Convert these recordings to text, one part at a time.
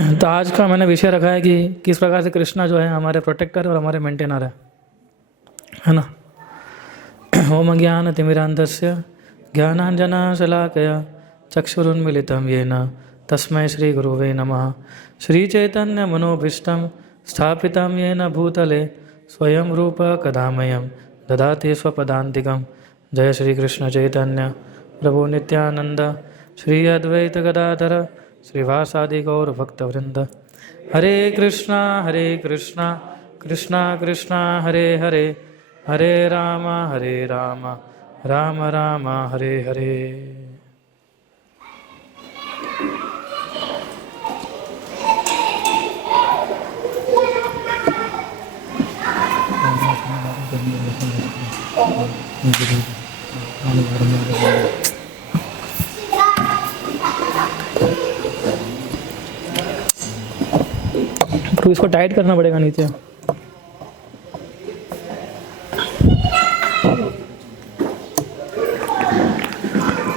तो आज का मैंने विषय रखा है कि किस प्रकार से कृष्णा जो है हमारे प्रोटेक्टर और हमारे मेंटेनर है ना। ओम ज्ञान तिमिरांधस्य ज्ञानांजनशलाकया चक्षुरुन्मीलितं येन तस्मै श्री गुरुवे नमः। श्रीचैतन्य मनोभीष्टं स्थापितं येन भूतले स्वयं रूप कदामयं ददाति स्वपदान्तिकं। जय श्री कृष्ण चैतन्य प्रभु नित्यानंद श्री अद्वैत गदाधर श्रीवासादि गौर भक्तवृंद। हरे कृष्णा कृष्णा कृष्णा हरे हरे, हरे राम राम राम हरे हरे। तो इसको टाइट करना पड़ेगा नीचे।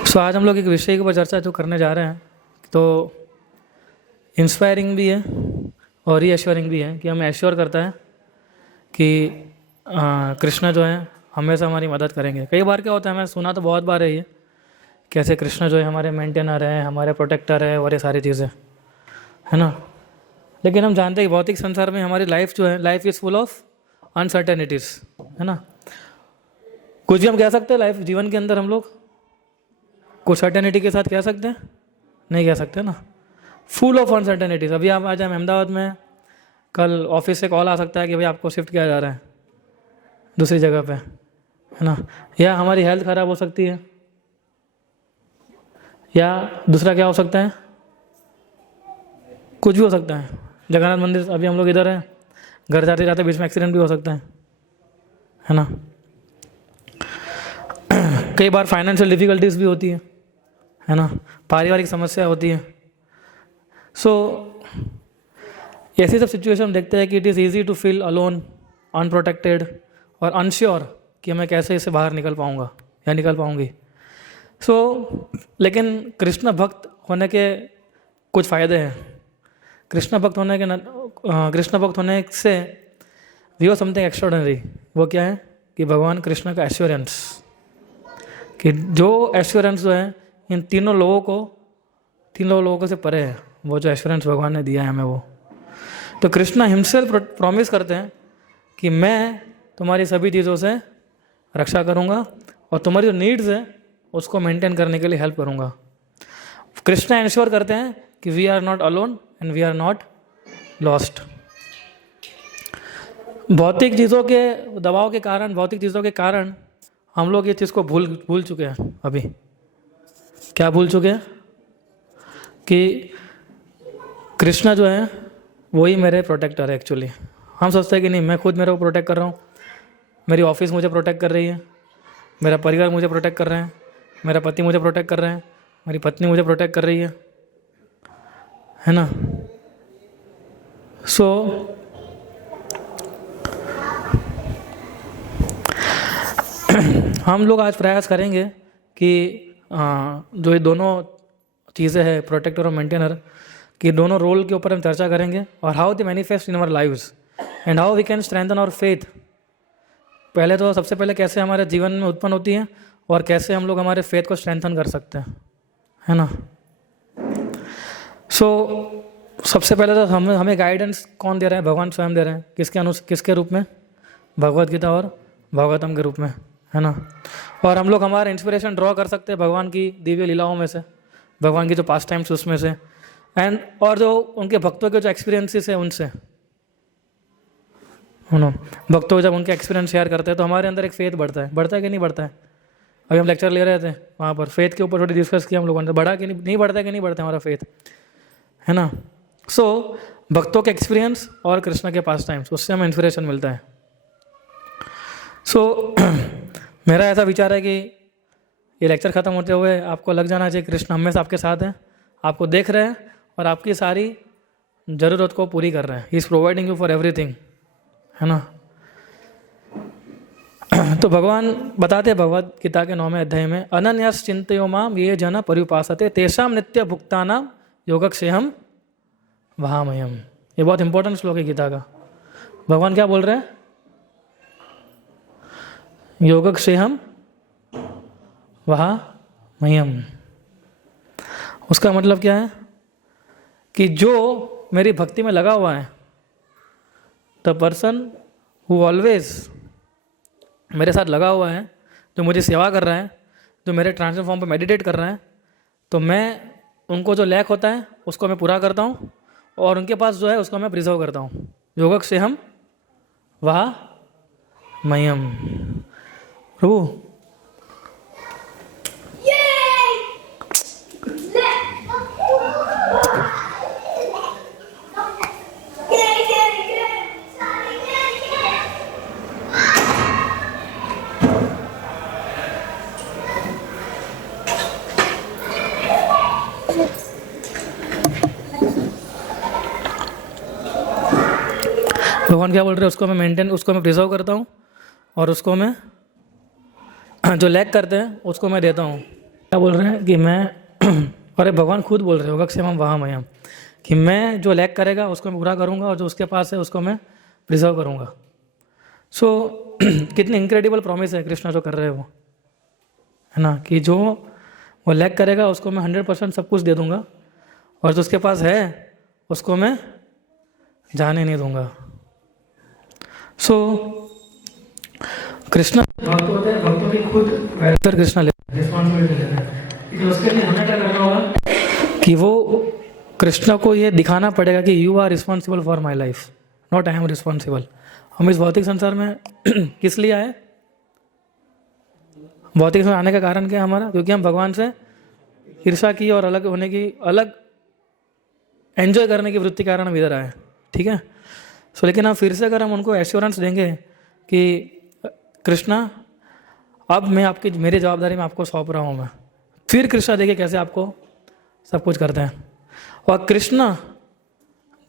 सो आज हम लोग एक विषय के ऊपर चर्चा जो करने जा रहे हैं, तो इंस्पायरिंग भी है और रीएश्योरिंग भी है कि हमें एश्योर करता है कि कृष्ण जो है हमेशा हमारी मदद करेंगे। कई बार क्या होता है, हमें सुना तो बहुत बार है ये, कैसे कृष्ण जो है हमारे मेंटेनर है, हमारे प्रोटेक्टर है और ये सारी चीज़ें है ना। लेकिन हम जानते हैं कि भौतिक संसार में हमारी लाइफ जो है, life is full of uncertainties है ना। कुछ भी हम कह सकते हैं लाइफ जीवन के अंदर, हम लोग कुछ सर्टेनिटी के साथ कह सकते हैं, नहीं कह सकते ना। Full of uncertainties. अभी आप आज हम अहमदाबाद में, कल ऑफिस से कॉल आ सकता है कि भाई आपको शिफ्ट किया जा रहा है दूसरी जगह पे है ना। या हमारी हेल्थ ख़राब हो सकती है, या दूसरा क्या हो सकता है, कुछ भी हो सकता है। जगन्नाथ मंदिर अभी हम लोग इधर हैं, घर जाते जाते बीच में एक्सीडेंट भी हो सकता है ना। कई बार फाइनेंशियल डिफ़िकल्टीज भी होती है ना, पारिवारिक समस्या होती है। सो ऐसी सब सिचुएशन हम देखते हैं कि it is easy to feel alone, unprotected और अनश्योर कि मैं कैसे इससे बाहर निकल पाऊँगा या निकल पाऊँगी। लेकिन कृष्ण भक्त होने के कुछ फ़ायदे हैं। कृष्ण भक्त होने से वी हैव समथिंग एक्स्ट्राऑर्डिनरी। वो क्या है कि भगवान कृष्ण का एश्योरेंस, कि जो एश्योरेंस जो है इन तीनों लोगों से परे है। वो जो एश्योरेंस भगवान ने दिया है हमें, वो तो कृष्ण हिमसेल्फ प्रॉमिस करते हैं कि मैं तुम्हारी सभी चीज़ों से रक्षा करूँगा और तुम्हारी जो नीड्स है उसको मेंटेन करने के लिए हेल्प करूँगा। कृष्ण इंश्योर करते हैं कि we are not alone and we are not lost. भौतिक चीज़ों के दबाव के कारण, भौतिक चीज़ों के कारण हम लोग ये चीज़ को भूल चुके हैं। अभी क्या भूल चुके हैं कि कृष्ण जो है वही मेरे प्रोटेक्टर है। एक्चुअली हम सोचते हैं कि नहीं, मैं खुद मेरे को प्रोटेक्ट कर रहा हूँ, मेरी ऑफिस मुझे प्रोटेक्ट कर रही है, मेरा परिवार मुझे प्रोटेक्ट कर रहे हैं, मेरा पति मुझे प्रोटेक्ट कर रहे हैं, मेरी पत्नी मुझे प्रोटेक्ट कर रही है ना। हम लोग आज प्रयास करेंगे कि जो ये दोनों चीज़ें हैं, प्रोटेक्टर और मेंटेनर, कि दोनों रोल के ऊपर हम चर्चा करेंगे और how they manifest in our lives and how we can strengthen our faith. पहले तो सबसे पहले कैसे हमारे जीवन में उत्पन्न होती है और कैसे हम लोग हमारे फेथ को स्ट्रेंथन कर सकते हैं, है ना। सबसे पहले तो हमें गाइडेंस कौन दे रहा है? भगवान स्वयं दे रहे हैं। किसके रूप में? भगवद गीता और भागवतम के रूप में, है ना। और हम लोग हमारा इंस्पिरेशन ड्रॉ कर सकते हैं भगवान की दिव्य लीलाओं में से, भगवान की जो पास्ट टाइम्स उसमें से, एंड और जो उनके भक्तों के जो एक्सपीरियंसेस है उनसे, भक्तों जब उनके एक्सपीरियंस शेयर करते हैं तो हमारे अंदर एक फेथ बढ़ता है कि नहीं बढ़ता है। अभी हम लेक्चर ले रहे थे, वहाँ पर फेथ के ऊपर थोड़ी डिस्कस किया हम लोगों ने, बढ़ा कि नहीं बढ़ता है कि नहीं बढ़ता है हमारा फेथ, है ना। भक्तों के एक्सपीरियंस और कृष्ण के पास टाइम्स, उससे हमें इंस्पिरेशन मिलता है। मेरा ऐसा विचार है कि ये लेक्चर ख़त्म होते हुए आपको लग जाना चाहिए कृष्ण हमेशा आपके साथ हैं, आपको देख रहे हैं और आपकी सारी ज़रूरत को पूरी कर रहे हैं। He is providing you for everything, है ना। तो भगवान बताते हैं भगवद गीता के 9वें अध्याय में, अनन्यस चिंतयो माम ये जन पर्युपासते तेषाम नित्य भुक्तानाम योगक्षेमम वहामह्यम। ये बहुत इंपॉर्टेंट श्लोक है गीता का। भगवान क्या बोल रहे हैं? योगक्षेमं वहामह्यम। उसका मतलब क्या है कि जो मेरी भक्ति में लगा हुआ है, द पर्सन हु ऑलवेज मेरे साथ लगा हुआ है, जो मुझे सेवा कर रहा है, जो मेरे ट्रांसफर फॉर्म पर मेडिटेट कर रहा है, तो मैं उनको जो लैक होता है उसको मैं पूरा करता हूँ, और उनके पास जो है उसको मैं प्रिजर्व करता हूँ। योगक्षेमं वहामह्यम। प्रभु भगवान क्या बोल रहे हैं? उसको मैं प्रिजर्व करता हूँ, और उसको मैं जो लैक करते हैं उसको मैं देता हूँ। क्या बोल रहे हैं कि मैं अरे भगवान खुद बोल रहे हो योगक्षेमं वहामह्यम, कि मैं जो लैक करेगा उसको मैं पूरा करूँगा, और जो उसके पास है उसको मैं प्रिजर्व करूँगा। सो कितनी इनक्रेडिबल प्रॉमिस है कृष्णा जो कर रहे हैं वो, है ना, कि जो वो लैक करेगा उसको मैं 100% सब कुछ दे दूँगा, और जो उसके पास है उसको मैं जाने नहीं दूँगा। सो कृष्णा भक्त होते हैं, भक्तों की खुद वेलफेयर कृष्णा लेते हैं, रिस्पॉन्सिबिलिटी लेते हैं। तो उसके लिए हमें क्या करना होगा कि वो कृष्णा को ये दिखाना पड़ेगा कि you are responsible for my life, not I am responsible. हम इस भौतिक संसार में किस लिए आए? भौतिक संसार आने का कारण क्या है हमारा? क्योंकि हम भगवान से ईर्षा की और अलग होने की, अलग एंजॉय करने की वृत्ति के कारण हम इधर आए, ठीक है। सो लेकिन अब फिर से अगर हम उनको एश्योरेंस देंगे कि कृष्णा अब मैं आपकी मेरी जवाबदारी में आपको सौंप रहा हूँ मैं, फिर कृष्णा देखिए कैसे आपको सब कुछ करते हैं। और कृष्णा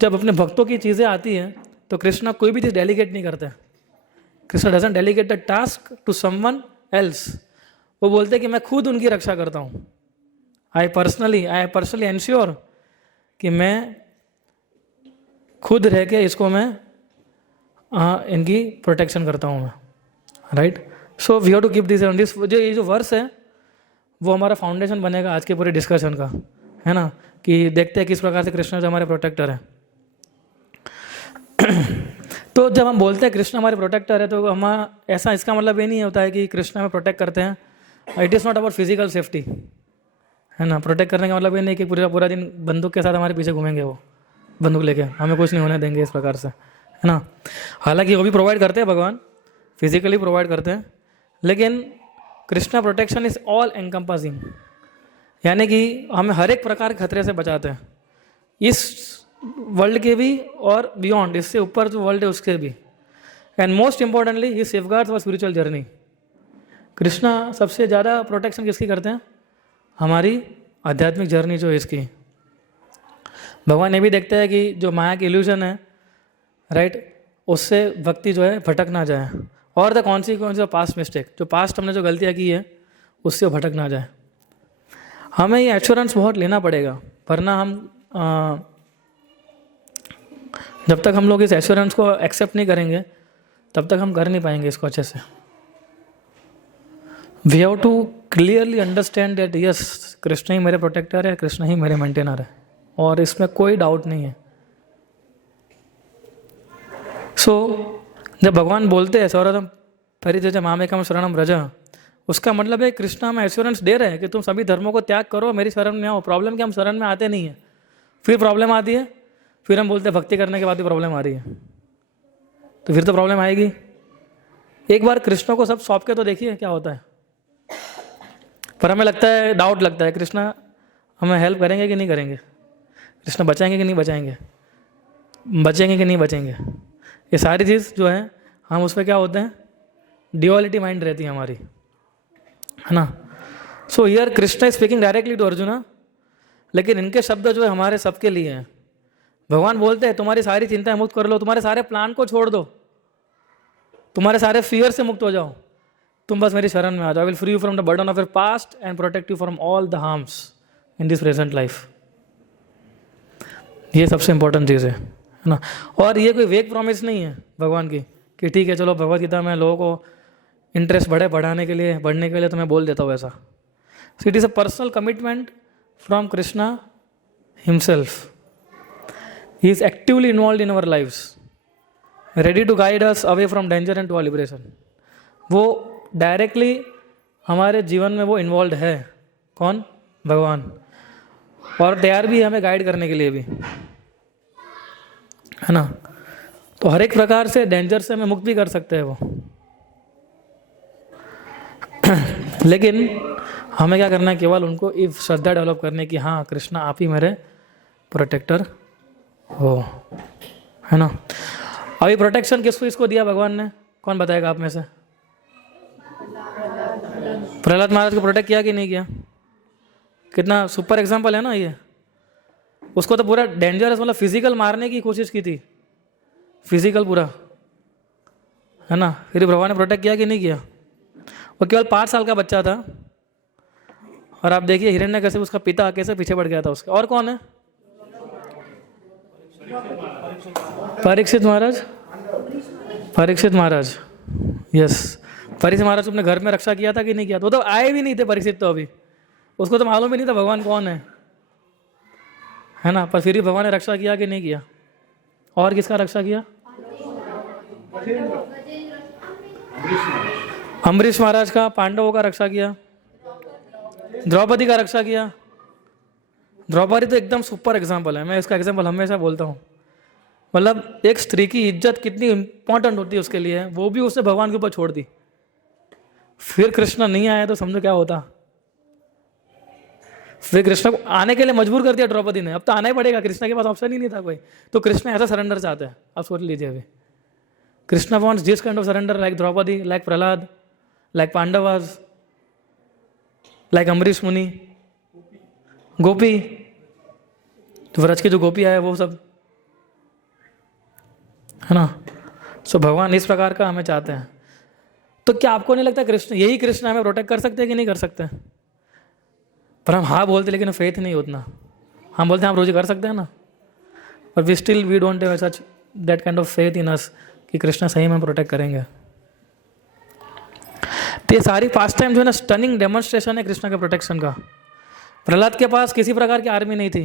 जब अपने भक्तों की चीज़ें आती हैं तो कृष्णा कोई भी चीज़ डेलीगेट नहीं करते। Krishna doesn't delegate the task to someone else. वो बोलते कि मैं खुद उनकी रक्षा करता हूँ। आई पर्सनली एंश्योर कि मैं खुद रह के इसको मैं इनकी प्रोटेक्शन करता हूँ मैं, right. So we have to keep this on this. जो ये जो वर्स है वो हमारा फाउंडेशन बनेगा आज के पूरे डिस्कशन का, है ना, कि देखते हैं किस प्रकार से कृष्ण जो हमारे प्रोटेक्टर है। तो जब हम बोलते हैं कृष्ण हमारे प्रोटेक्टर है, तो हम ऐसा, इसका मतलब ये नहीं होता है कि कृष्ण हमें प्रोटेक्ट करते हैं। It is not about physical safety, है ना। प्रोटेक्ट करने का मतलब ये नहीं कि पूरा पूरा दिन बंदूक के साथ हमारे पीछे घूमेंगे, वो बंदूक लेके हमें कुछ नहीं होने देंगे इस प्रकार से, है ना। हालांकि वो भी प्रोवाइड करते हैं, भगवान फिजिकली प्रोवाइड करते हैं, लेकिन Krishna protection is all encompassing, यानी कि हमें हर एक प्रकार के खतरे से बचाते हैं, इस वर्ल्ड के भी और बियॉन्ड, इससे ऊपर जो वर्ल्ड है उसके भी। And most importantly he safeguards for spiritual journey. Krishna सबसे ज़्यादा प्रोटेक्शन किसकी करते हैं? हमारी आध्यात्मिक जर्नी जो है इसकी। भगवान ये भी देखते हैं कि जो माया की इल्यूजन है, राइट, उससे भक्ति जो है भटक ना जाए, और the consequence of past mistake, जो पास्ट हमने जो गलतियाँ की है उससे वो भटक ना जाए। हमें ये एश्योरेंस बहुत लेना पड़ेगा, वरना हम जब तक हम लोग इस एश्योरेंस को एक्सेप्ट नहीं करेंगे तब तक हम कर नहीं पाएंगे इसको अच्छे से। We have to clearly understand that yes, Krishna ही मेरे प्रोटेक्टर है, कृष्ण ही मेरे मेंटेनर है, और इसमें कोई डाउट नहीं है। सो जब भगवान बोलते हैं सर्वप्रथम परित्यज्य मामेकं शरणं व्रज, उसका मतलब है कृष्ण हमें एश्योरेंस दे रहे हैं कि तुम सभी धर्मों को त्याग करो, मेरी शरण में आओ। प्रॉब्लम क्या, हम शरण में आते नहीं है, फिर प्रॉब्लम आती है, फिर हम बोलते हैं भक्ति करने के बाद भी प्रॉब्लम आ रही है, तो फिर तो प्रॉब्लम आएगी। एक बार कृष्ण को सब सौंप के तो देखिए क्या होता है। पर हमें लगता है, डाउट लगता है, कृष्ण हमें हेल्प करेंगे कि नहीं करेंगे, कृष्ण बचाएंगे कि नहीं बचाएंगे, बचेंगे कि नहीं बचेंगे। ये सारी चीज़ जो है हम उस पर क्या होते हैं, ड्यूअलिटी माइंड रहती है हमारी, है ना। So here Krishna is speaking directly to Arjuna, लेकिन इनके शब्द जो है हमारे सबके लिए हैं। भगवान बोलते हैं तुम्हारी सारी चिंताएं मुक्त कर लो, तुम्हारे सारे प्लान को छोड़ दो, तुम्हारे सारे फियर से मुक्त हो जाओ, तुम बस मेरी शरण में आ जाओ। I will free you from the burden of your past and protect you from all the harms in this present life. ये सबसे इम्पोर्टेंट चीज़ है ना। और ये कोई वेग प्रॉमिस नहीं है भगवान की कि ठीक है चलो भगवद गीता में लोगों को इंटरेस्ट बढ़ने के लिए तो मैं बोल देता हूँ ऐसा। So it is a personal commitment from Krishna himself. He is actively involve in our lives, ready to guide us away from danger and to our liberation. वो डायरेक्टली हमारे जीवन में वो इन्वॉल्व है। कौन? भगवान। और तैयार भी है हमें गाइड करने के लिए भी, है ना। तो हर एक प्रकार से डेंजर से हमें मुक्त भी कर सकते हैं वो। लेकिन हमें क्या करना है? केवल उनको इफ श्रद्धा डेवलप करने की, हाँ कृष्णा आप ही मेरे प्रोटेक्टर हो, है ना। अभी प्रोटेक्शन किसको दिया भगवान ने? कौन बताएगा आप में से? प्रहलाद महाराज को प्रोटेक्ट किया कि नहीं किया? कितना सुपर एग्जाम्पल है ना ये। उसको तो पूरा डेंजरस मतलब फिजिकल मारने की कोशिश की थी, फिजिकल पूरा, है ना। फिर भगवान ने प्रोटेक्ट किया कि नहीं किया? वो केवल 5 साल का बच्चा था और आप देखिए हिरण्यकशिपु उसका पिता कैसे पीछे पड़ गया था उसके। और कौन है? परीक्षित महाराज। परीक्षित महाराज, यस। परीक्षित महाराज अपने घर में रक्षा किया था कि नहीं किया? तो आए भी नहीं थे परीक्षित, तो अभी उसको तो मालूम भी नहीं था भगवान कौन है ना। पर फिर भी भगवान ने रक्षा किया कि नहीं किया? और किसका रक्षा किया? अम्बरीश महाराज का, पांडवों का रक्षा किया, द्रौपदी का रक्षा किया। द्रौपदी तो एकदम सुपर एग्जाम्पल है, मैं इसका एग्जाम्पल हमेशा बोलता हूँ। मतलब एक स्त्री की इज्जत कितनी इंपॉर्टेंट होती है उसके लिए, वो भी उसने भगवान के ऊपर छोड़ दी। फिर कृष्ण नहीं आया तो समझो क्या होता। फिर कृष्ण को आने के लिए मजबूर कर दिया द्रौपदी ने, अब तो आना ही पड़ेगा, कृष्ण के पास ऑप्शन ही नहीं था कोई। तो कृष्ण ऐसा सरेंडर चाहते हैं, आप सोच लीजिए। अभी Krishna wants this kind of surrender, like Draupadi, like Prahlad, like Pandavas, like Ambarish Muni, Gopi, तो व्रज की जो गोपी आए वो सब, है ना। सो भगवान इस प्रकार का हमें चाहते हैं। तो क्या आपको नहीं लगता कृष्ण, यही कृष्ण हमें प्रोटेक्ट कर सकते हैं कि नहीं कर सकते? पर हम हाँ बोलते लेकिन फेथ नहीं उतना। हम बोलते हैं हम रोज कर सकते हैं ना, पर we don't have such that kind of faith in us कि कृष्ण सही में प्रोटेक्ट करेंगे। तो ये सारी पास्ट टाइम जो है ना, स्टनिंग डेमोन्स्ट्रेशन है कृष्ण के प्रोटेक्शन का। प्रहलाद के पास किसी प्रकार की आर्मी नहीं थी,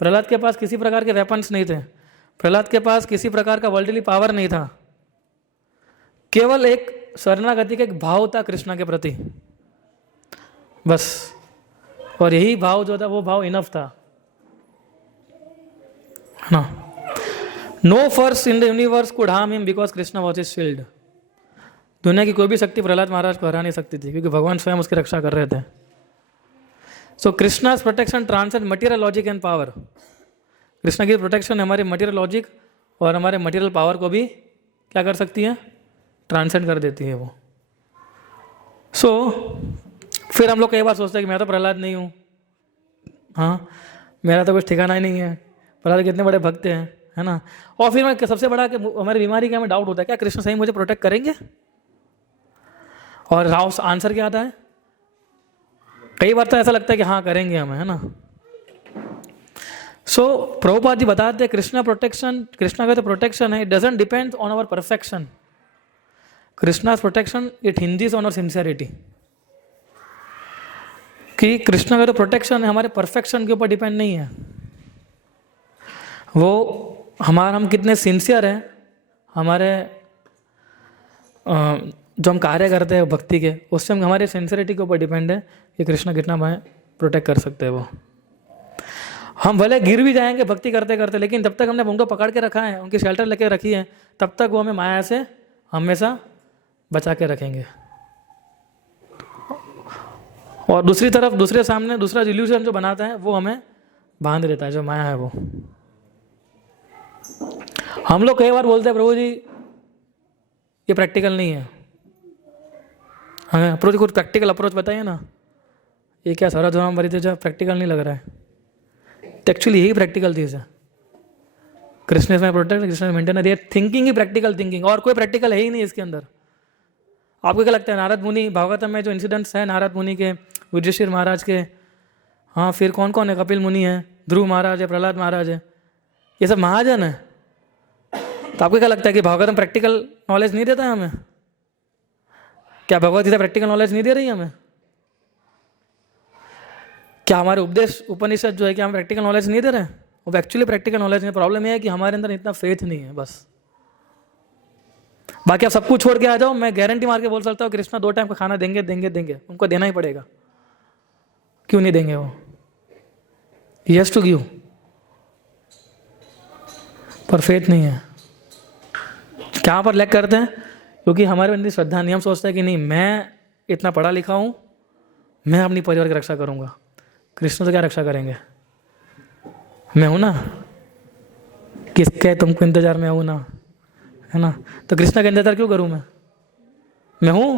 प्रहलाद के पास किसी प्रकार के वेपन्स नहीं थे, प्रहलाद के पास किसी प्रकार का वर्ल्डली पावर नहीं था। केवल एक शरणागति का एक भाव था कृष्ण के प्रति, बस। और यही भाव जो था वो भाव इनफ था, है ना। No force in the universe could harm him because Krishna was his shield. दुनिया की कोई भी शक्ति प्रहलाद महाराज को हरा नहीं सकती थी, क्योंकि भगवान स्वयं उसकी रक्षा कर रहे थे। So Krishna's protection transcend material logic and power. Krishna की प्रोटेक्शन हमारे मटेरियल लॉजिक और हमारे मटेरियल पावर को भी क्या कर सकती है? ट्रांसेंड कर देती है वो। सो फिर हम लोग कई बार सोचते हैं कि मैं तो प्रहलाद नहीं हूँ, हाँ मेरा तो कुछ ठिकाना ही नहीं है, प्रहलाद कितने बड़े भक्त हैं, है ना। और फिर मैं सबसे बड़ा हमारी बीमारी का हमें डाउट होता है, क्या कृष्ण सही मुझे प्रोटेक्ट करेंगे? और आंसर क्या आता है? कई बार तो ऐसा लगता है कि हाँ करेंगे हमें, है ना। सो प्रभुपाद जी बताते हैं कृष्णा प्रोटेक्शन, कृष्णा का तो प्रोटेक्शन है, it doesn't depend on our perfection. Krishna's protection it hinges on our sincerity. कि कृष्णा का तो प्रोटेक्शन है हमारे परफेक्शन के ऊपर डिपेंड नहीं है, वो हम कितने सिंसियर हैं, हमारे जो हम कार्य करते हैं भक्ति के, उससे हम हमारे सिंसियरिटी के ऊपर डिपेंड है कि कृष्ण कितना हमें प्रोटेक्ट कर सकते हैं वो। हम भले गिर भी जाएंगे भक्ति करते करते, लेकिन जब तक हमने उनको पकड़ के रखा है, उनकी शेल्टर लेके रखी है, तब तक वो हमें माया से हमेशा बचा के रखेंगे। और दूसरी तरफ दूसरे सामने दूसरा इल्यूजन जो बनाता है वो हमें बांध देता है, जो माया है वो। हम लोग कई बार बोलते हैं प्रभु जी ये प्रैक्टिकल नहीं है, हमें अप्रोच कुछ प्रैक्टिकल अप्रोच बताइए ना। ये क्या सारा जो हम भरी थे जो प्रैक्टिकल नहीं लग रहा है, तो एक्चुअली यही प्रैक्टिकल चीज़ है। कृष्ण इसमें प्रोटेक्ट, कृष्ण मेंटेनर, ये थिंकिंग ही प्रैक्टिकल थिंकिंग, और कोई प्रैक्टिकल है ही नहीं इसके अंदर। आपको क्या लगता है नारद मुनि, भागवतम में जो इंसिडेंट्स हैं नारद मुनि के, युधिष्ठिर महाराज के, हाँ फिर कौन कौन है, कपिल मुनि है, ध्रुव महाराज है, प्रहलाद महाराज है, ये सब महाजन है। तो आपको क्या लगता है कि भागवतम प्रैक्टिकल नॉलेज नहीं देता है हमें? क्या भगवत गीता प्रैक्टिकल नॉलेज नहीं दे रही है हमें? क्या हमारे उपदेश उपनिषद जो है कि हम प्रैक्टिकल नॉलेज नहीं दे रहे हैं? वो एक्चुअली प्रैक्टिकल नॉलेज नहीं। प्रॉब्लम यह है कि हमारे अंदर इतना फेथ नहीं है बस। बाकी आप सब कुछ छोड़ के आ जाओ, मैं गारंटी मार के बोल सकता हूँ कृष्णा 2 टाइम का खाना देंगे देंगे देंगे, उनको देना ही पड़ेगा। क्यों नहीं देंगे वो? यस टू गिव, पर फेथ नहीं है। कहाँ पर लैक करते हैं? क्योंकि हमारे अंदर श्रद्धा नहीं। हम सोचते हैं कि नहीं, मैं इतना पढ़ा लिखा हूँ, मैं अपनी परिवार की रक्षा करूँगा। कृष्ण तो क्या रक्षा करेंगे? मैं हूं ना, किसके तुमको इंतजार में हूं ना, है ना? तो कृष्णा का इंतजार क्यों करूं मैं हूं,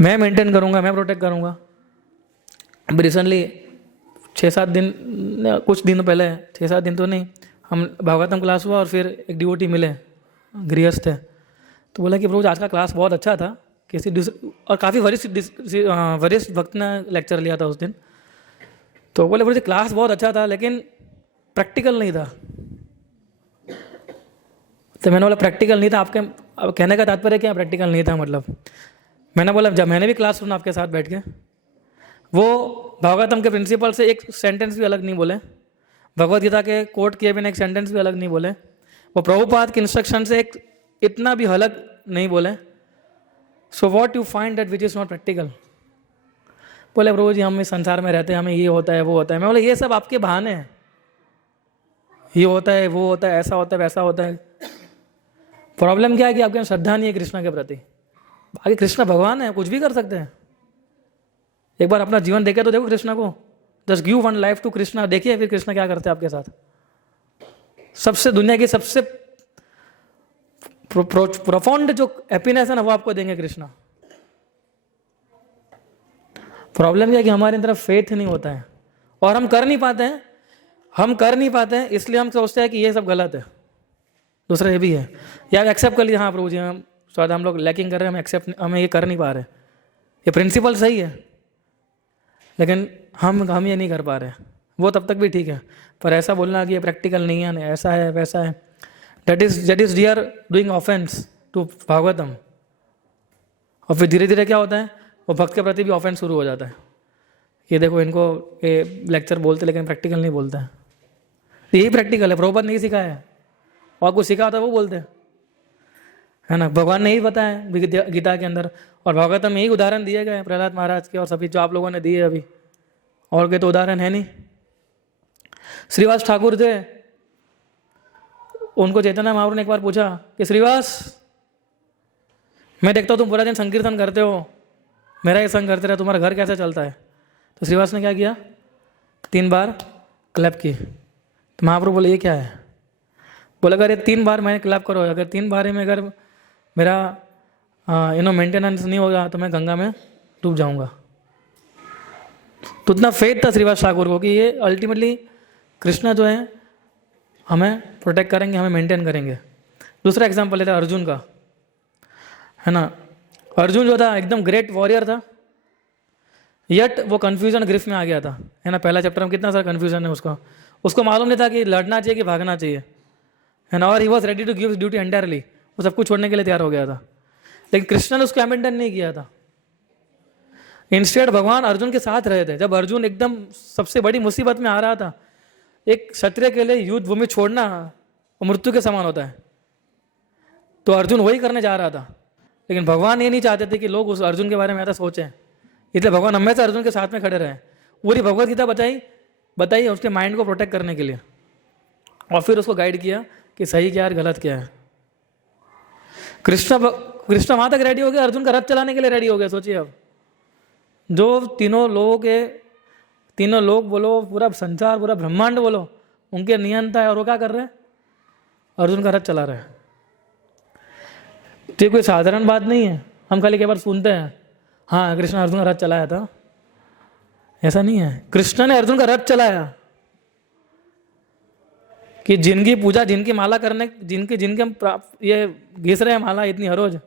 मैं मेंटेन करूंगा, मैं प्रोटेक्ट करूंगा। अभी रिसेंटली 6-7 दिन, कुछ दिन पहले, 6-7 दिन तो नहीं, हम भागवतम क्लास हुआ और फिर एक डिवोटी मिले, गृहस्थ है, तो बोला कि प्रभु आज का क्लास बहुत अच्छा था। किसी दूसरे और काफ़ी वरिष्ठ भक्त ने लेक्चर लिया था उस दिन। तो बोले प्रभु क्लास बहुत अच्छा था लेकिन प्रैक्टिकल नहीं था। तो मैंने बोला प्रैक्टिकल नहीं था, आपके अब कहने का तात्पर्य क्या प्रैक्टिकल नहीं था मतलब? मैंने बोला जब मैंने भी क्लास सुना आपके साथ बैठ के, वो भागवतम के प्रिंसिपल से एक सेंटेंस भी अलग नहीं बोले, भगवत गीता के कोट किए बिना एक सेंटेंस भी अलग नहीं बोले, वो प्रभुपाद के इंस्ट्रक्शन से एक इतना भी अलग नहीं बोले। So what you find that which is not practical? बोले प्रभु जी हम इस संसार में रहते हैं, हमें ये होता है वो होता है। मैं बोला ये सब आपके बहाने हैं, ये होता है वो होता है, ऐसा होता है वैसा होता है। प्रॉब्लम क्या है कि आपके श्रद्धा नहीं है कृष्णा के प्रति। आगे कृष्णा भगवान है, कुछ भी कर सकते हैं। एक बार अपना जीवन देखे तो देखो कृष्णा को, just give one life to Krishna, देखिए फिर कृष्णा क्या करते हैं आपके साथ। सबसे दुनिया की सबसे प्रोफाउंड जो हैप्पीनेस है ना, वो आपको देंगे कृष्णा। प्रॉब्लम यह है कि हमारे अंदर फेथ नहीं होता है और हम कर नहीं पाते हैं, इसलिए हम सोचते हैं कि ये सब गलत है। दूसरा ये भी है, यार एक्सेप्ट कर लिया, हाँ प्रभु जी हम शायद हम लोग लैकिंग कर रहे हैं, हमें ये कर नहीं पा रहे, ये प्रिंसिपल सही है लेकिन हम ये नहीं कर पा रहे, वो तब तक भी ठीक है। पर ऐसा बोलना कि ये प्रैक्टिकल नहीं है, ऐसा है वैसा है, that is we are doing offence to Bhagavatam. और फिर धीरे धीरे क्या होता है, वो भक्त के प्रति भी ऑफेंस शुरू हो जाता है। ये देखो इनको ये लेक्चर बोलते लेकिन प्रैक्टिकल नहीं बोलते हैं। यही प्रैक्टिकल है, प्रभुपाद नहीं सिखाया है, और कुछ सिखा होता है वो बोलते हैं, है ना? भगवान ने ही बताया गीता के अंदर, और भागवतम में यही उदाहरण दिए गए प्रहलाद महाराज के और सभी जो आप लोगों ने दिए अभी, और कोई तो उदाहरण है नहीं। श्रीवास ठाकुर थे, उनको चैतन्य महाप्रभु ने एक बार पूछा कि श्रीवास मैं देखता हूँ तुम पूरा दिन संकीर्तन करते हो, मेरा ये संग करते रहे, तुम्हारा घर कैसे चलता है? तो श्रीवास ने क्या किया, 3 बार क्लैप की। तो महाप्रभु बोले ये क्या है? बोले अगर ये 3 बार मैं क्लैप करो, अगर 3 बार में अगर मेरा मेंटेनेंस नहीं होगा तो मैं गंगा में डूब जाऊंगा। तो उतना फेथ था श्रीवास ठाकुर को कि ये अल्टीमेटली कृष्णा जो है हमें प्रोटेक्ट करेंगे, हमें मेंटेन करेंगे। दूसरा एग्जाम्पल लेते हैं अर्जुन का, है ना? अर्जुन जो था एकदम ग्रेट वॉरियर था, यट वो कन्फ्यूजन ग्रिफ में आ गया था, है ना? पहला चैप्टर में कितना सारा कन्फ्यूजन है उसको मालूम नहीं था कि लड़ना चाहिए कि भागना चाहिए, है ना? और he was ready to give duty entirely, वो सब कुछ छोड़ने के लिए तैयार हो गया था। लेकिन कृष्ण ने उसको अबैंडन नहीं किया था, इंस्टेड भगवान अर्जुन के साथ रहे थे। जब अर्जुन एकदम सबसे बड़ी मुसीबत में आ रहा था, एक क्षत्रिय के लिए युद्ध भूमि छोड़ना मृत्यु के समान होता है, तो अर्जुन वही करने जा रहा था। लेकिन भगवान ये नहीं चाहते थे कि लोग उस अर्जुन के बारे में ऐसा सोचें, इसलिए भगवान हमेशा अर्जुन के साथ में खड़े रहे। पूरी भगवत गीता बताई उसके माइंड को प्रोटेक्ट करने के लिए, और फिर उसको गाइड किया कि सही क्या है गलत क्या है। कृष्ण वहां तक रेडी हो गया, अर्जुन का रथ चलाने के लिए रेडी हो गया। सोचिए अब, जो तीनों लोग बोलो, पूरा संसार, पूरा ब्रह्मांड बोलो, उनके नियंता है, और वो क्या कर रहे हैं, अर्जुन का रथ चला रहे हैं। तो ये कोई साधारण बात नहीं है। हम खाली कई बार सुनते हैं हाँ कृष्ण अर्जुन का रथ चलाया था, ऐसा नहीं है। कृष्ण ने अर्जुन का रथ चलाया कि जिनकी पूजा, जिनकी माला करने, जिनके हम ये घिस रहे हैं माला इतनी हर रोज,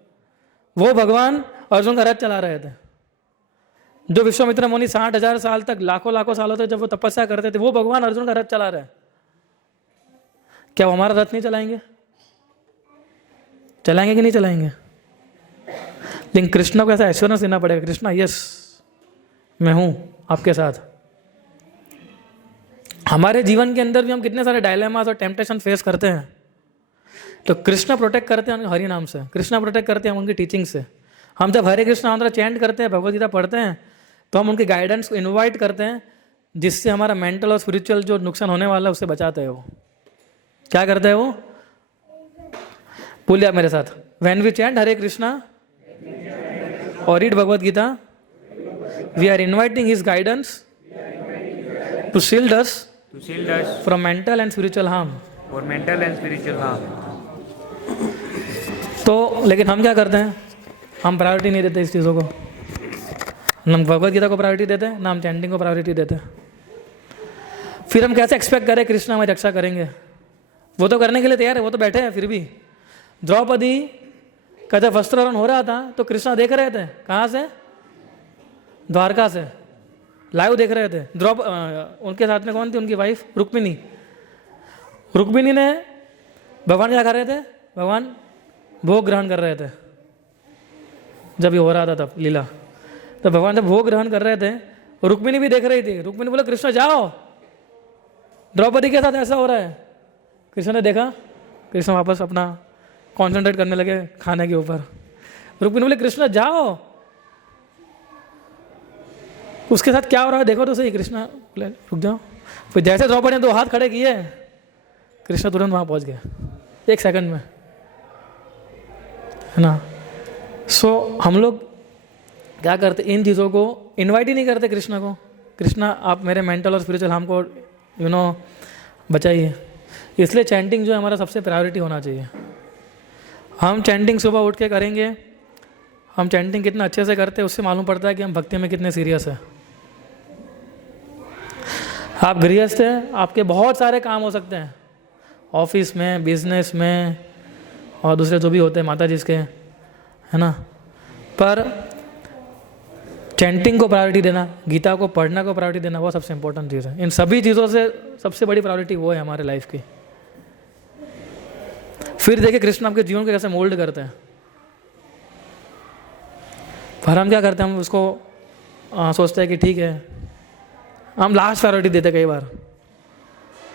वो भगवान अर्जुन का रथ चला रहे थे। जो विश्वामित्र मुनि 60,000 साल तक, लाखों लाखों सालों तक जब वो तपस्या करते थे, वो भगवान अर्जुन का रथ चला रहे हैं। क्या वो हमारा रथ नहीं चलाएंगे? चलाएंगे कि नहीं चलाएंगे? लेकिन कृष्ण को ऐसा एश्योरेंस देना पड़ेगा, कृष्णा यस मैं हूं आपके साथ। हमारे जीवन के अंदर भी हम कितने सारे डायलेमास और टेम्पटेशन फेस करते हैं, तो कृष्ण प्रोटेक्ट करते हैं उनके हरि नाम से, कृष्ण प्रोटेक्ट करते हैं उनकी टीचिंग से। हम जब हरे कृष्ण मंत्र चैंट करते हैं, भगवद गीता पढ़ते हैं, तो हम उनके गाइडेंस को इन्वाइट करते हैं, जिससे हमारा मेंटल और स्पिरिचुअल जो नुकसान होने वाला है उससे बचाते हैं। वो क्या करते हैं? वो बोलिए आप मेरे साथ, when we chant Hare Krishna और read Bhagavad Gita, we are inviting his guidance to shield us from mental and spiritual harm. तो लेकिन हम क्या करते हैं? हम प्रायोरिटी नहीं देते इस चीज़ों को। ना हम भगवद गीता को प्रायोरिटी देते हैं, ना हम चैंटिंग को प्रायोरिटी देते हैं। फिर हम कैसे एक्सपेक्ट करें कृष्ण हमारी रक्षा करेंगे? वो तो करने के लिए तैयार है, वो तो बैठे हैं। फिर भी द्रौपदी का जब वस्त्रहरण हो रहा था तो कृष्ण देख रहे थे। कहाँ से? द्वारका से लाइव देख रहे थे। उनके साथ में कौन थी? उनकी वाइफ रुक्मिणी। रुक्मिणी ने भगवान क्या कर रहे थे? भगवान भोग ग्रहण कर रहे थे जब ये हो रहा था तब लीला। तो भगवान जब भोग ग्रहण कर रहे थे, रुक्मिणी भी देख रही थी। रुक्मिणी बोले कृष्ण जाओ, द्रौपदी के साथ ऐसा हो रहा है। कृष्ण ने देखा, कृष्ण वापस अपना कॉन्सेंट्रेट करने लगे खाने के ऊपर। रुक्मिणी बोले कृष्ण जाओ, उसके साथ क्या हो रहा है देखो तो सही। कृष्ण बोले रुक जाओ। फिर जैसे द्रौपदी ने 2 हाथ खड़े किए, कृष्ण तुरंत वहां पहुंच गए 1 सेकंड में, है ना। हम लोग क्या करते? इन चीज़ों को इनवाइट ही नहीं करते कृष्ण को। कृष्णा आप मेरे मेंटल और स्पिरिचुअल हमको बचाइए। इसलिए चैंटिंग जो है हमारा सबसे प्रायोरिटी होना चाहिए। हम चैंटिंग सुबह उठ के करेंगे। हम चैंटिंग कितना अच्छे से करते हैं उससे मालूम पड़ता है कि हम भक्ति में कितने सीरियस हैं। आप गृहस्थ हैं, आपके बहुत सारे काम हो सकते हैं, ऑफिस में, बिजनेस में और दूसरे जो भी होते हैं माता जी के, है ना। पर चैंटिंग को प्रायोरिटी देना, गीता को पढ़ना को प्रायोरिटी देना, वो सबसे इंपॉर्टेंट चीज़ है। इन सभी चीज़ों से सबसे बड़ी प्रायोरिटी वो है हमारे लाइफ की। फिर देखिए कृष्ण आपके जीवन को कैसे मोल्ड करते हैं। पर हम क्या करते हैं? हम उसको सोचते हैं कि ठीक है, हम लास्ट प्रायोरिटी देते कई बार,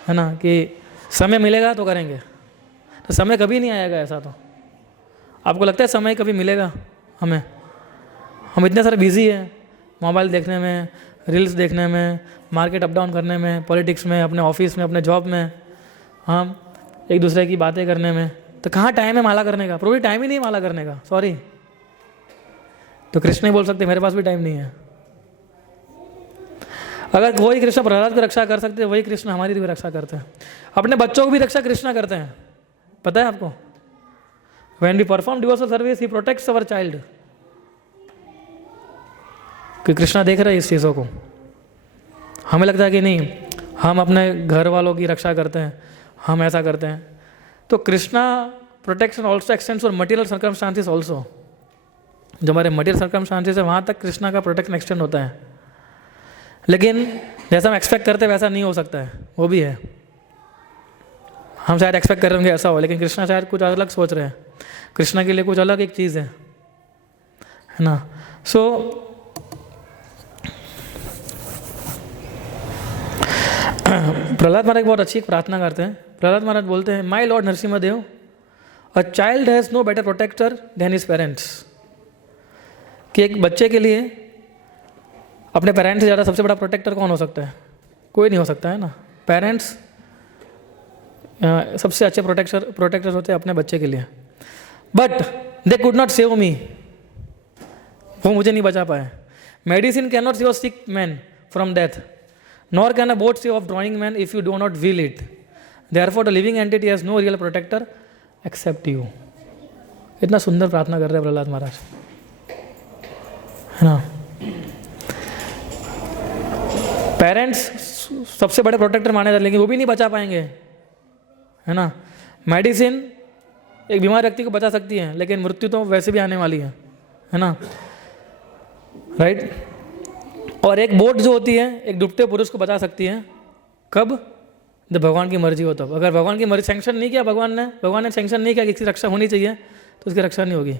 है ना, कि समय मिलेगा तो करेंगे। तो समय कभी नहीं आएगा ऐसा। तो आपको लगता है समय कभी मिलेगा हमें? हम इतने सारे बिजी हैं मोबाइल देखने में, रील्स देखने में, मार्केट अप डाउन करने में, पॉलिटिक्स में, अपने ऑफिस में, अपने जॉब में, हम एक दूसरे की बातें करने में। तो कहाँ टाइम है माला करने का? पूरी टाइम ही नहीं माला करने का, सॉरी। तो कृष्ण ही बोल सकते मेरे पास भी टाइम नहीं है। अगर वही कृष्ण प्रहलाद की रक्षा कर सकते हैं, वही कृष्ण हमारी भी रक्षा करते हैं। अपने बच्चों को भी रक्षा कृष्ण करते हैं, पता है आपको। When we perform devotional service, he protects our child. कि कृष्णा देख रहे हैं इस चीज़ों को। हमें लगता है कि नहीं, हम अपने घर वालों की रक्षा करते हैं, हम ऐसा करते हैं। तो Krishna protection also x tends for material circumstances also. जो हमारे मटेरियल सर्कमस्टांसेस है वहाँ तक कृष्णा का प्रोटेक्शन एक्सटेंड होता है। लेकिन जैसा हम एक्सपेक्ट करते हैं वैसा नहीं हो सकता है, वो भी है। हम शायद एक्सपेक्ट कर रहे होंगे ऐसा हो, लेकिन कृष्णा शायद कुछ अलग सोच रहे हैं। कृष्णा के लिए कुछ अलग एक चीज़ है ना। प्रहलाद महाराज बहुत अच्छी प्रार्थना करते हैं। प्रहलाद महाराज बोलते हैं, my lord Narasimha Dev, a child has no better protector than his parents. कि एक बच्चे के लिए अपने पेरेंट्स से ज़्यादा सबसे बड़ा प्रोटेक्टर कौन हो सकता है? कोई नहीं हो सकता, है ना। पेरेंट्स सबसे अच्छे प्रोटेक्टर्स होते हैं अपने बच्चे के लिए। But they could not save me, वो मुझे नहीं बचा पाए। Medicine can not save a sick man from death, nor can a boat save of drowning man if you do not will it. Therefore the living entity has no real protector except you. इतना सुंदर प्रार्थना कर रहे हैं प्रहलाद महाराज, है ना। Parents सबसे बड़े प्रोटेक्टर माने जाते, लेकिन वो भी नहीं बचा पाएंगे, है ना। मेडिसिन एक बीमार व्यक्ति को बचा सकती है, लेकिन मृत्यु तो वैसे भी आने वाली है ना, राइट। और एक बोट जो होती है एक डूबते पुरुष को बचा सकती है, कब? जब भगवान की मर्जी हो तब। अगर भगवान की मर्जी सेंक्शन नहीं किया, भगवान ने सेंक्शन नहीं किया कि इसकी रक्षा होनी चाहिए, तो उसकी रक्षा नहीं होगी।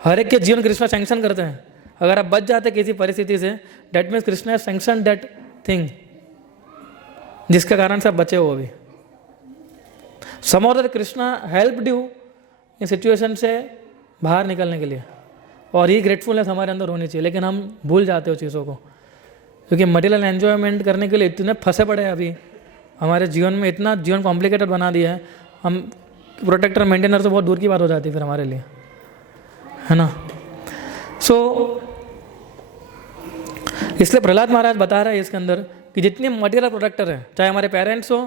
हर एक के जीवन कृष्णा सेंक्शन करते हैं। अगर आप बच जाते किसी परिस्थिति से, that means Krishna has sanction that thing, जिसके कारण से आप बचे हो। अभी some of that Krishna helped you in situation से बाहर निकलने के लिए, और ये ग्रेटफुलनेस हमारे अंदर होनी चाहिए। लेकिन हम भूल जाते हो चीज़ों को, क्योंकि मटेरियल एन्जॉयमेंट करने के लिए इतने फंसे पड़े हैं अभी हमारे जीवन में, इतना जीवन कॉम्प्लिकेटेड बना दिया है। हम प्रोटेक्टर मेंटेनर से बहुत दूर की बात हो जाती है फिर हमारे लिए, है ना। इसलिए प्रहलाद महाराज बता रहे हैं इसके अंदर कि जितने मटेरियल प्रोटेक्टर है, चाहे हमारे पेरेंट्स हो,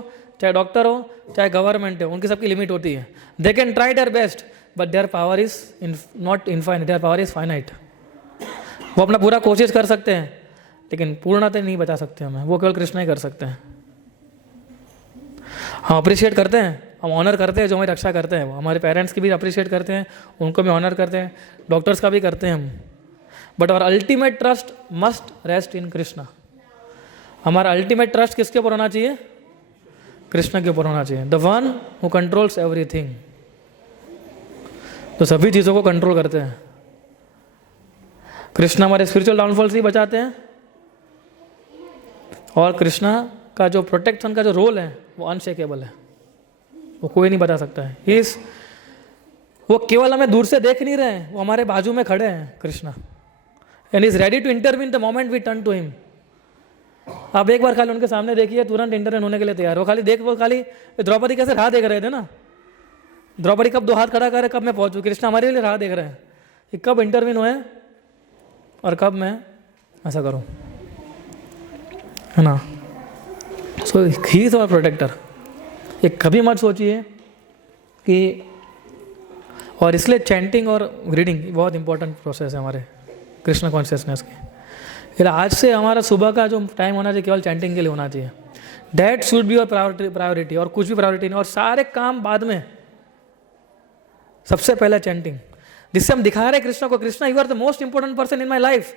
चाहे डॉक्टर हो, चाहे गवर्नमेंट हो, उनकी सबकी लिमिट होती है। They can try their best but their power is not infinite, their power is finite. वो अपना पूरा कोशिश कर सकते हैं लेकिन पूर्णतः नहीं बचा सकते हमें, वो केवल कृष्ण ही कर सकते हैं। हम अप्रिशिएट करते हैं, हम ऑनर करते हैं जो हमारी रक्षा करते हैं। वो हमारे पेरेंट्स की भी अप्रिशिएट करते हैं, उनको भी ऑनर करते हैं, डॉक्टर्स का भी करते हैं हम। But our ultimate trust must rest in Krishna. हमारा अल्टीमेट ट्रस्ट किसके ऊपर होना चाहिए? कृष्ण के ऊपर होना चाहिए। The one who controls everything, तो सभी चीज़ों को कंट्रोल करते हैं। कृष्ण हमारे स्पिरिचुअल डाउनफॉल से ही बचाते हैं, और कृष्णा का जो प्रोटेक्शन का जो रोल है वो अनशेकेबल है, वो कोई नहीं बता सकता है। वो केवल हमें दूर से देख नहीं रहे हैं, वो हमारे बाजू में खड़े हैं Krishna, and is ready to intervene the moment we turn to him. आप एक बार खाली उनके सामने देखिए, तुरंत इंटरवीन होने के लिए तैयार। वो खाली द्रौपदी कैसे राह देख रहे थे ना, द्रौपदी कब दो हाथ खड़ा करे, कब मैं पहुंचूं। कृष्ण हमारे लिए राह देख रहे हैं कि कब इंटरवीन हुए और कब मैं ऐसा करूं, है ना। So he is our protector. ये कभी मत सोचिए कि, और इसलिए चैंटिंग और रीडिंग बहुत इंपॉर्टेंट प्रोसेस है हमारे कृष्ण कॉन्शियसनेस की। फिर आज से हमारा सुबह का जो टाइम होना चाहिए केवल चैंटिंग के लिए होना चाहिए। That should be your priority, और कुछ भी प्रायोरिटी नहीं, और सारे काम बाद में। सबसे पहले चैंटिंग, जिससे हम दिखा रहे हैं कृष्ण को, Krishna you are the most important person in my life.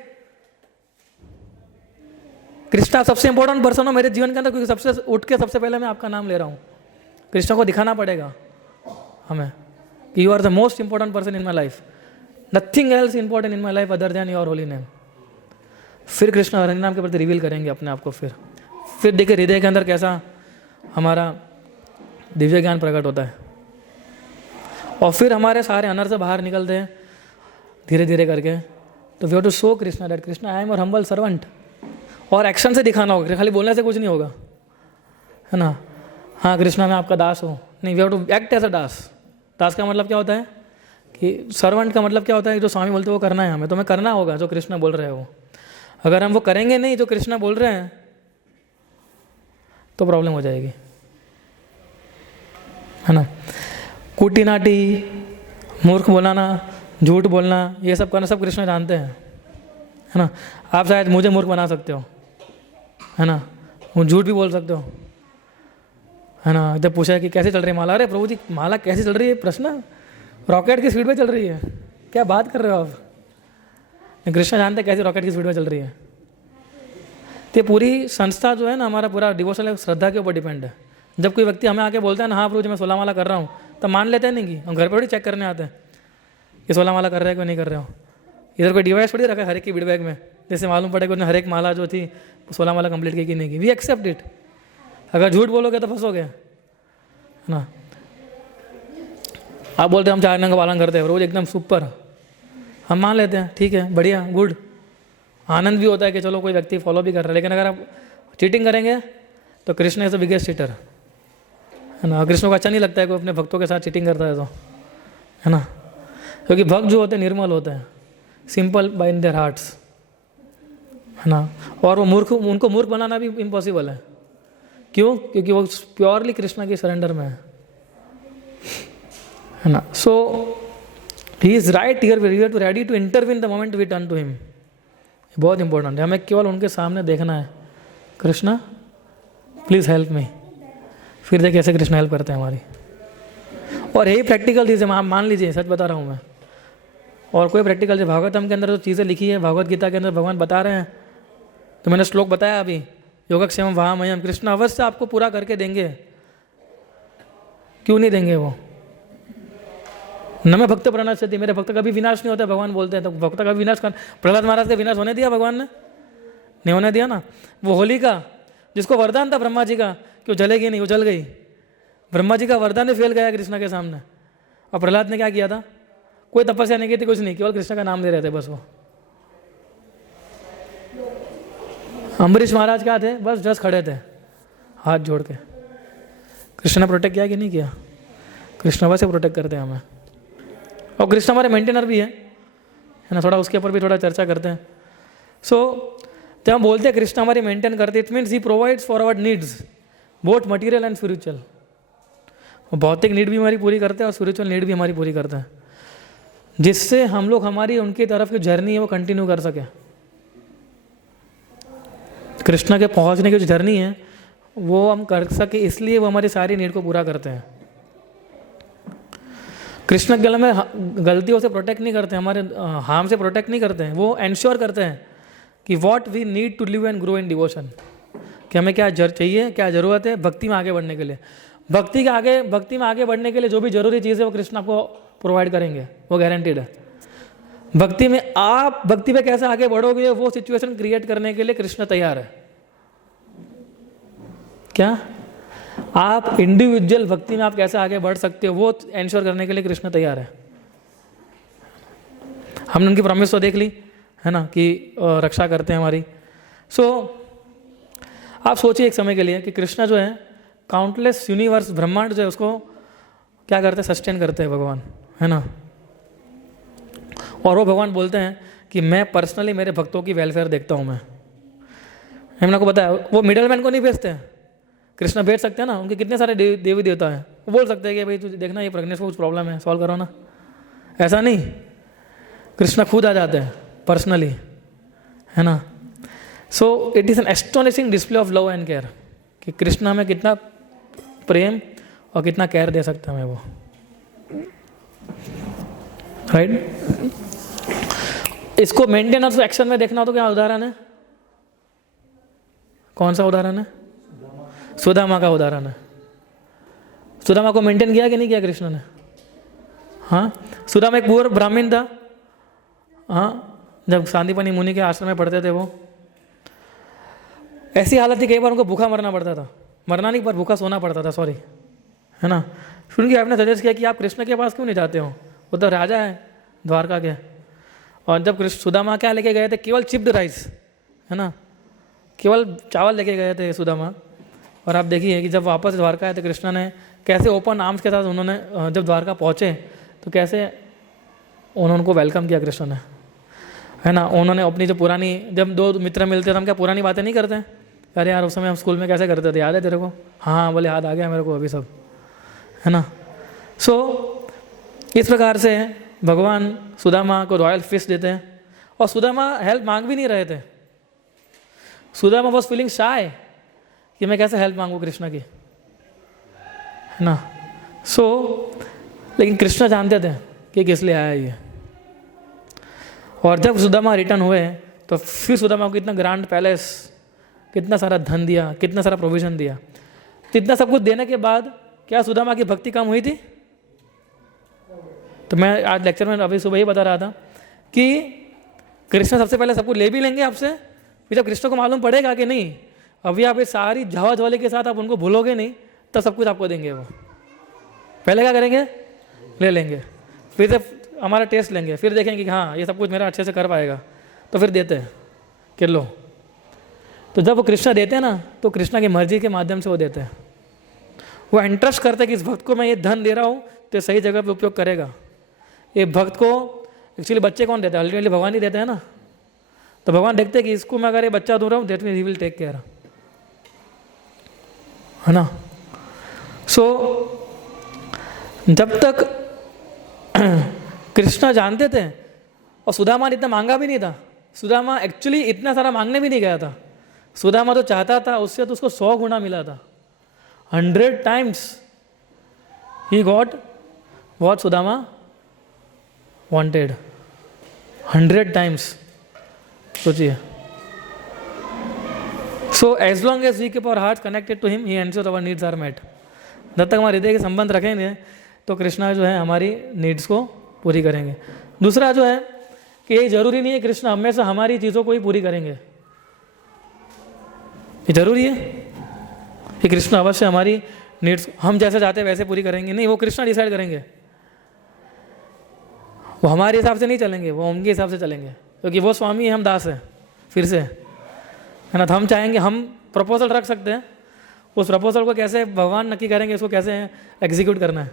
Krishna सबसे इंपॉर्टेंट पर्सन हो मेरे जीवन के अंदर, क्योंकि सबसे उठ के सबसे पहले मैं आपका नाम ले रहा हूँ। कृष्ण को दिखाना पड़ेगा हमें कि you are the most important person in my life, nothing else important in my life other than your holy name. फिर कृष्ण हरि नाम के प्रति रिवील करेंगे अपने आप को। फिर देखिए हृदय के अंदर कैसा हमारा दिव्य ज्ञान प्रकट होता है, और फिर हमारे सारे अनर से बाहर निकलते हैं धीरे धीरे करके। तो we have to show Krishna that Krishna I am your humble servant, और एक्शन से दिखाना होगा, खाली बोलने से कुछ नहीं होगा, है ना। हाँ कृष्णा मैं आपका दास हूँ, नहीं, we have to act as a das. दास का मतलब क्या होता है कि सर्वेंट का मतलब क्या होता है, जो स्वामी बोलते हैं वो करना है हमें, तो हमें करना होगा जो कृष्णा बोल रहे हैं वो। अगर हम वो करेंगे नहीं जो कृष्णा बोल रहे हैं तो प्रॉब्लम हो जाएगी, है ना। कुटी नाटी, मूर्ख बोलाना, झूठ बोलना, ये सब करना सब कृष्ण जानते हैं, है ना। आप शायद मुझे मूर्ख बना सकते हो, है ना, वो झूठ भी बोल सकते हो, है ना। जब पूछा कि कैसे चल रही है माला, अरे प्रभु जी माला कैसे चल रही है, प्रश्न रॉकेट की स्पीड में चल रही है, क्या बात कर रहे हो आप। कृष्ण जानते हैं कैसे रॉकेट की स्पीड में चल रही है। तो पूरी संस्था जो है ना, हमारा पूरा डिवोशनल श्रद्धा के ऊपर डिपेंड है। जब कोई व्यक्ति हमें आके बोलता है ना, हाँ प्रभु जी मैं 16 माला कर रहा हूँ, तो मान लेते हैं नहीं कि हम घर पर थोड़ी चेक करने आते हैं कि 16 माला कर रहे हैं कोई नहीं कर रहे हो। इधर कोई डिवाइस थोड़ी रखा है हर एक की फीडबैक में, जैसे मालूम पड़ेगा उन्होंने हर एक माला जो थी 16 माला कंप्लीट की कि नहीं की। We accept it. अगर झूठ बोलोगे तो फंसोगे, है ना। आप बोलते हैं हम 4 नियम का पालन करते हैं रोज, एकदम सुपर, हम मान लेते हैं, ठीक है बढ़िया गुड, आनंद भी होता है कि चलो कोई व्यक्ति फॉलो भी कर रहा है। लेकिन अगर आप चीटिंग करेंगे तो Krishna is the biggest cheater, है ना। कृष्ण को अच्छा नहीं लगता है कोई अपने भक्तों के साथ चीटिंग करता है तो, है ना। क्योंकि भक्त जो होते हैं निर्मल होते हैं, simple by in their hearts, है ना। और वो मूर्ख, उनको मूर्ख बनाना भी इम्पॉसिबल है। क्यों? क्योंकि वो प्योरली कृष्ण के सरेंडर में है ना। So he is right here, we are too ready to intervene the moment we turn to him. बहुत इंपॉर्टेंट है, हमें केवल उनके सामने देखना है, कृष्णा प्लीज़ हेल्प मी। फिर देखिए कैसे कृष्ण हेल्प करते हैं हमारी। और यही प्रैक्टिकल चीज़ें मान लीजिए, सच बता रहा हूँ मैं, और कोई प्रैक्टिकल चीज़ भागवतम के अंदर जो चीज़ें लिखी है, भगवत गीता के अंदर भगवान बता रहे हैं तो मैंने श्लोक बताया अभी, योगक्षेमं वहामह्यम, कृष्ण अवश्य आपको पूरा करके देंगे। क्यों नहीं देंगे वो? न मैं भक्त प्रणश्यति, मेरे भक्त कभी विनाश नहीं होता भगवान बोलते हैं। तो भक्त का विनाश कर, प्रहलाद महाराज का विनाश होने दिया भगवान ने? नहीं होने दिया ना। वो होलिका जिसको वरदान था ब्रह्मा जी का कि वो जलेगी नहीं, वो जल गई। ब्रह्मा जी का वरदान ही फेल गया कृष्ण के सामने। और प्रहलाद ने क्या किया था? कोई तपस्या नहीं की थी, कुछ नहीं, केवल कृष्ण का नाम ले रहे थे बस। वो अम्बरीश महाराज क्या थे? बस जस्ट खड़े थे हाथ जोड़ के। कृष्ण ने प्रोटेक्ट किया कि नहीं किया? कृष्ण वैसे प्रोटेक्ट करते हैं हमें। और कृष्ण हमारे मेंटेनर भी है ना, थोड़ा उसके ऊपर भी थोड़ा चर्चा करते हैं। जब हम बोलते हैं कृष्ण हमारी मेंटेन करते, it means he provides for our needs, both material and spiritual. भौतिक नीड भी हमारी पूरी करते हैं और स्पिरिचुअल नीड भी हमारी पूरी करते हैं, जिससे हम लोग हमारी उनकी तरफ की जर्नी है वो कंटिन्यू कर सके। कृष्ण के पहुंचने की जो जर्नी है वो हम कर सके, इसलिए वो हमारी सारी नीड को पूरा करते हैं। कृष्ण के में गलतियों से प्रोटेक्ट नहीं करते, हमारे हार्म से प्रोटेक्ट नहीं करते हैं। वो एंश्योर करते हैं कि what we need to live and grow in devotion, कि हमें क्या चाहिए, क्या ज़रूरत है भक्ति में आगे बढ़ने के लिए। भक्ति में आगे बढ़ने के लिए जो भी जरूरी चीज़ है वो कृष्ण आपको प्रोवाइड करेंगे, वो गारंटीड है। भक्ति में कैसे आगे बढ़ोगे वो सिचुएशन क्रिएट करने के लिए कृष्ण तैयार है। क्या आप इंडिविजुअल भक्ति में आप कैसे आगे बढ़ सकते हो वो एंश्योर करने के लिए कृष्ण तैयार है। हमने उनकी प्रॉमिस तो देख ली है ना कि रक्षा करते हैं हमारी। आप सोचिए एक समय के लिए कि कृष्ण जो है काउंटलेस यूनिवर्स ब्रह्मांड जो है उसको क्या करते हैं? सस्टेन करते हैं भगवान, है ना। और वो भगवान बोलते हैं कि मैं पर्सनली मेरे भक्तों की वेलफेयर देखता हूँ। हमने को बताया वो मिडल मैन को नहीं भेजते हैं। कृष्ण भेज सकते हैं ना, उनके कितने सारे देवी देवता हैं, वो बोल सकते हैं कि भाई तुझे देखना ये प्रेगनेंसी को कुछ प्रॉब्लम है, सॉल्व करो ना। ऐसा नहीं, कृष्ण खुद आ जाते हैं पर्सनली, है ना। सो it is an astonishing display of love and care कि कृष्ण हमें कितना प्रेम और कितना केयर दे सकता है हमें वो, राइट। इसको मेंटेनेंस एक्शन में देखना हो तो क्या उदाहरण है? कौन सा उदाहरण है? सुदामा का उदाहरण है। सुदामा को मेंटेन किया कि नहीं किया कृष्ण ने? हाँ, सुदामा एक पूर्व ब्राह्मण था। हाँ, जब सांदीपनि मुनि के आश्रम में पढ़ते थे वो, ऐसी हालत थी कई बार उनको भूखा मरना पड़ता था, मरना नहीं पर भूखा सोना पड़ता था, सॉरी, है ना। सुन के आपने सजेस्ट किया कि आप कृष्ण के पास क्यों नहीं जाते हो, वो तो राजा है द्वारका के। और जब कृष्ण सुदामा क्या लेके गए थे? केवल चिप्ड राइस, है ना, केवल चावल लेके गए थे सुदामा। और आप देखिए कि जब वापस द्वारका आए तो कृष्ण ने कैसे ओपन आर्म्स के साथ उन्होंने, जब द्वारका पहुँचे तो कैसे उन्होंने उनको वेलकम किया कृष्ण ने, है ना। उन्होंने अपनी जो पुरानी, जब दो मित्र मिलते तो हम क्या पुरानी बातें नहीं करते? अरे यार उस समय हम स्कूल में कैसे करते थे, याद है तेरे को? हाँ बोले याद आ गया मेरे को अभी सब, है ना। इस प्रकार से भगवान सुदामा को रॉयल फिश देते हैं। और सुदामा हेल्प मांग भी नहीं रहे थे। सुदामा वॉज फीलिंग शाय कि मैं कैसे हेल्प मांगू कृष्ण की, है ना। लेकिन कृष्ण जानते थे कि किस लिए आया ये। और जब सुदामा रिटर्न हुए तो फिर सुदामा को कितना ग्रैंड पैलेस, कितना सारा धन दिया, कितना सारा प्रोविजन दिया। इतना सब कुछ देने के बाद क्या सुदामा की भक्ति कम हुई थी? तो मैं आज लेक्चर में अभी सुबह ही बता रहा था कि कृष्ण सबसे पहले सब कुछ ले भी लेंगे आपसे, फिर जब कृष्ण को मालूम पड़ेगा कि नहीं अभी आप ये सारी झावाझवाली के साथ आप उनको भूलोगे नहीं, तो सब कुछ आपको देंगे वो। पहले क्या करेंगे? ले लेंगे, फिर जब हमारा टेस्ट लेंगे, फिर देखेंगे कि हाँ ये सब कुछ मेरा अच्छे से कर पाएगा, तो फिर देते हैं कि लो। तो जब वो कृष्ण देते हैं ना, तो कृष्ण की मर्जी के माध्यम से वो देते हैं। वो इंटरेस्ट करते हैं कि इस भक्त को मैं ये धन दे रहा हूँ तो सही जगह पे उपयोग करेगा। ये भक्त को एक्चुअली बच्चे कौन देते हैं? अल्टीमेटली भगवान ही देते हैं ना। तो भगवान देखते हैं कि इसको मैं अगर ये बच्चा दूँ रहा हूँ, that means he will take care, है ना। जब तक कृष्ण जानते थे, और सुदामा ने इतना मांगा भी नहीं था। सुदामा एक्चुअली इतना सारा मांगने भी नहीं गया था। सुदामा तो चाहता था उससे तो उसको 100 गुना मिला था। 100 times he got what Sudama wanted। 100 times सोचिए। So as long as we keep our heart connected to him he ensure our needs are met. जब तक हमारे हृदय के संबंध रखेंगे तो कृष्णा जो है हमारी नीड्स को पूरी करेंगे। दूसरा जो है कि ये जरूरी नहीं है कृष्ण हमेशा हमारी चीज़ों को ही पूरी करेंगे। ये जरूरी है कि कृष्ण अवश्य हमारी नीड्स हम जैसे चाहते हैं वैसे पूरी करेंगे, नहीं, वो कृष्ण डिसाइड करेंगे। वो हमारे हिसाब से नहीं चलेंगे, वो उनके हिसाब से चलेंगे, क्योंकि वो स्वामी है, हम दास हैं। फिर से है ना, तो हम चाहेंगे, हम प्रपोजल रख सकते हैं, उस प्रपोजल को कैसे भगवान नक्की करेंगे, इसको कैसे एग्जीक्यूट करना है।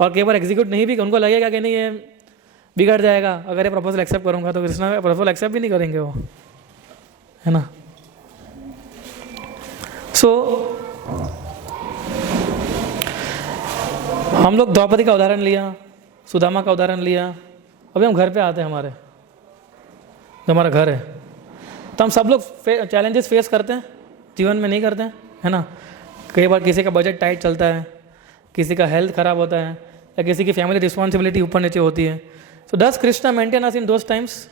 और कई बार एग्जीक्यूट नहीं भी, उनको लगेगा कि नहीं ये बिगड़ जाएगा अगर ये प्रपोजल एक्सेप्ट करूंगा, तो कृष्णा प्रपोजल एक्सेप्ट भी नहीं करेंगे वो, है ना। सो हम लोग द्रौपदी का उदाहरण लिया, सुदामा का उदाहरण लिया। अभी हम घर पे आते हैं, हमारे जो हमारा घर है, तो हम सब लोग चैलेंजेस फेस करते हैं जीवन में, नहीं करते हैं, है ना। कई बार किसी का बजट टाइट चलता है, किसी का हेल्थ खराब होता है, या किसी की फैमिली रिस्पॉन्सिबिलिटी ऊपर नीचे होती है। So does Krishna maintain us in those times?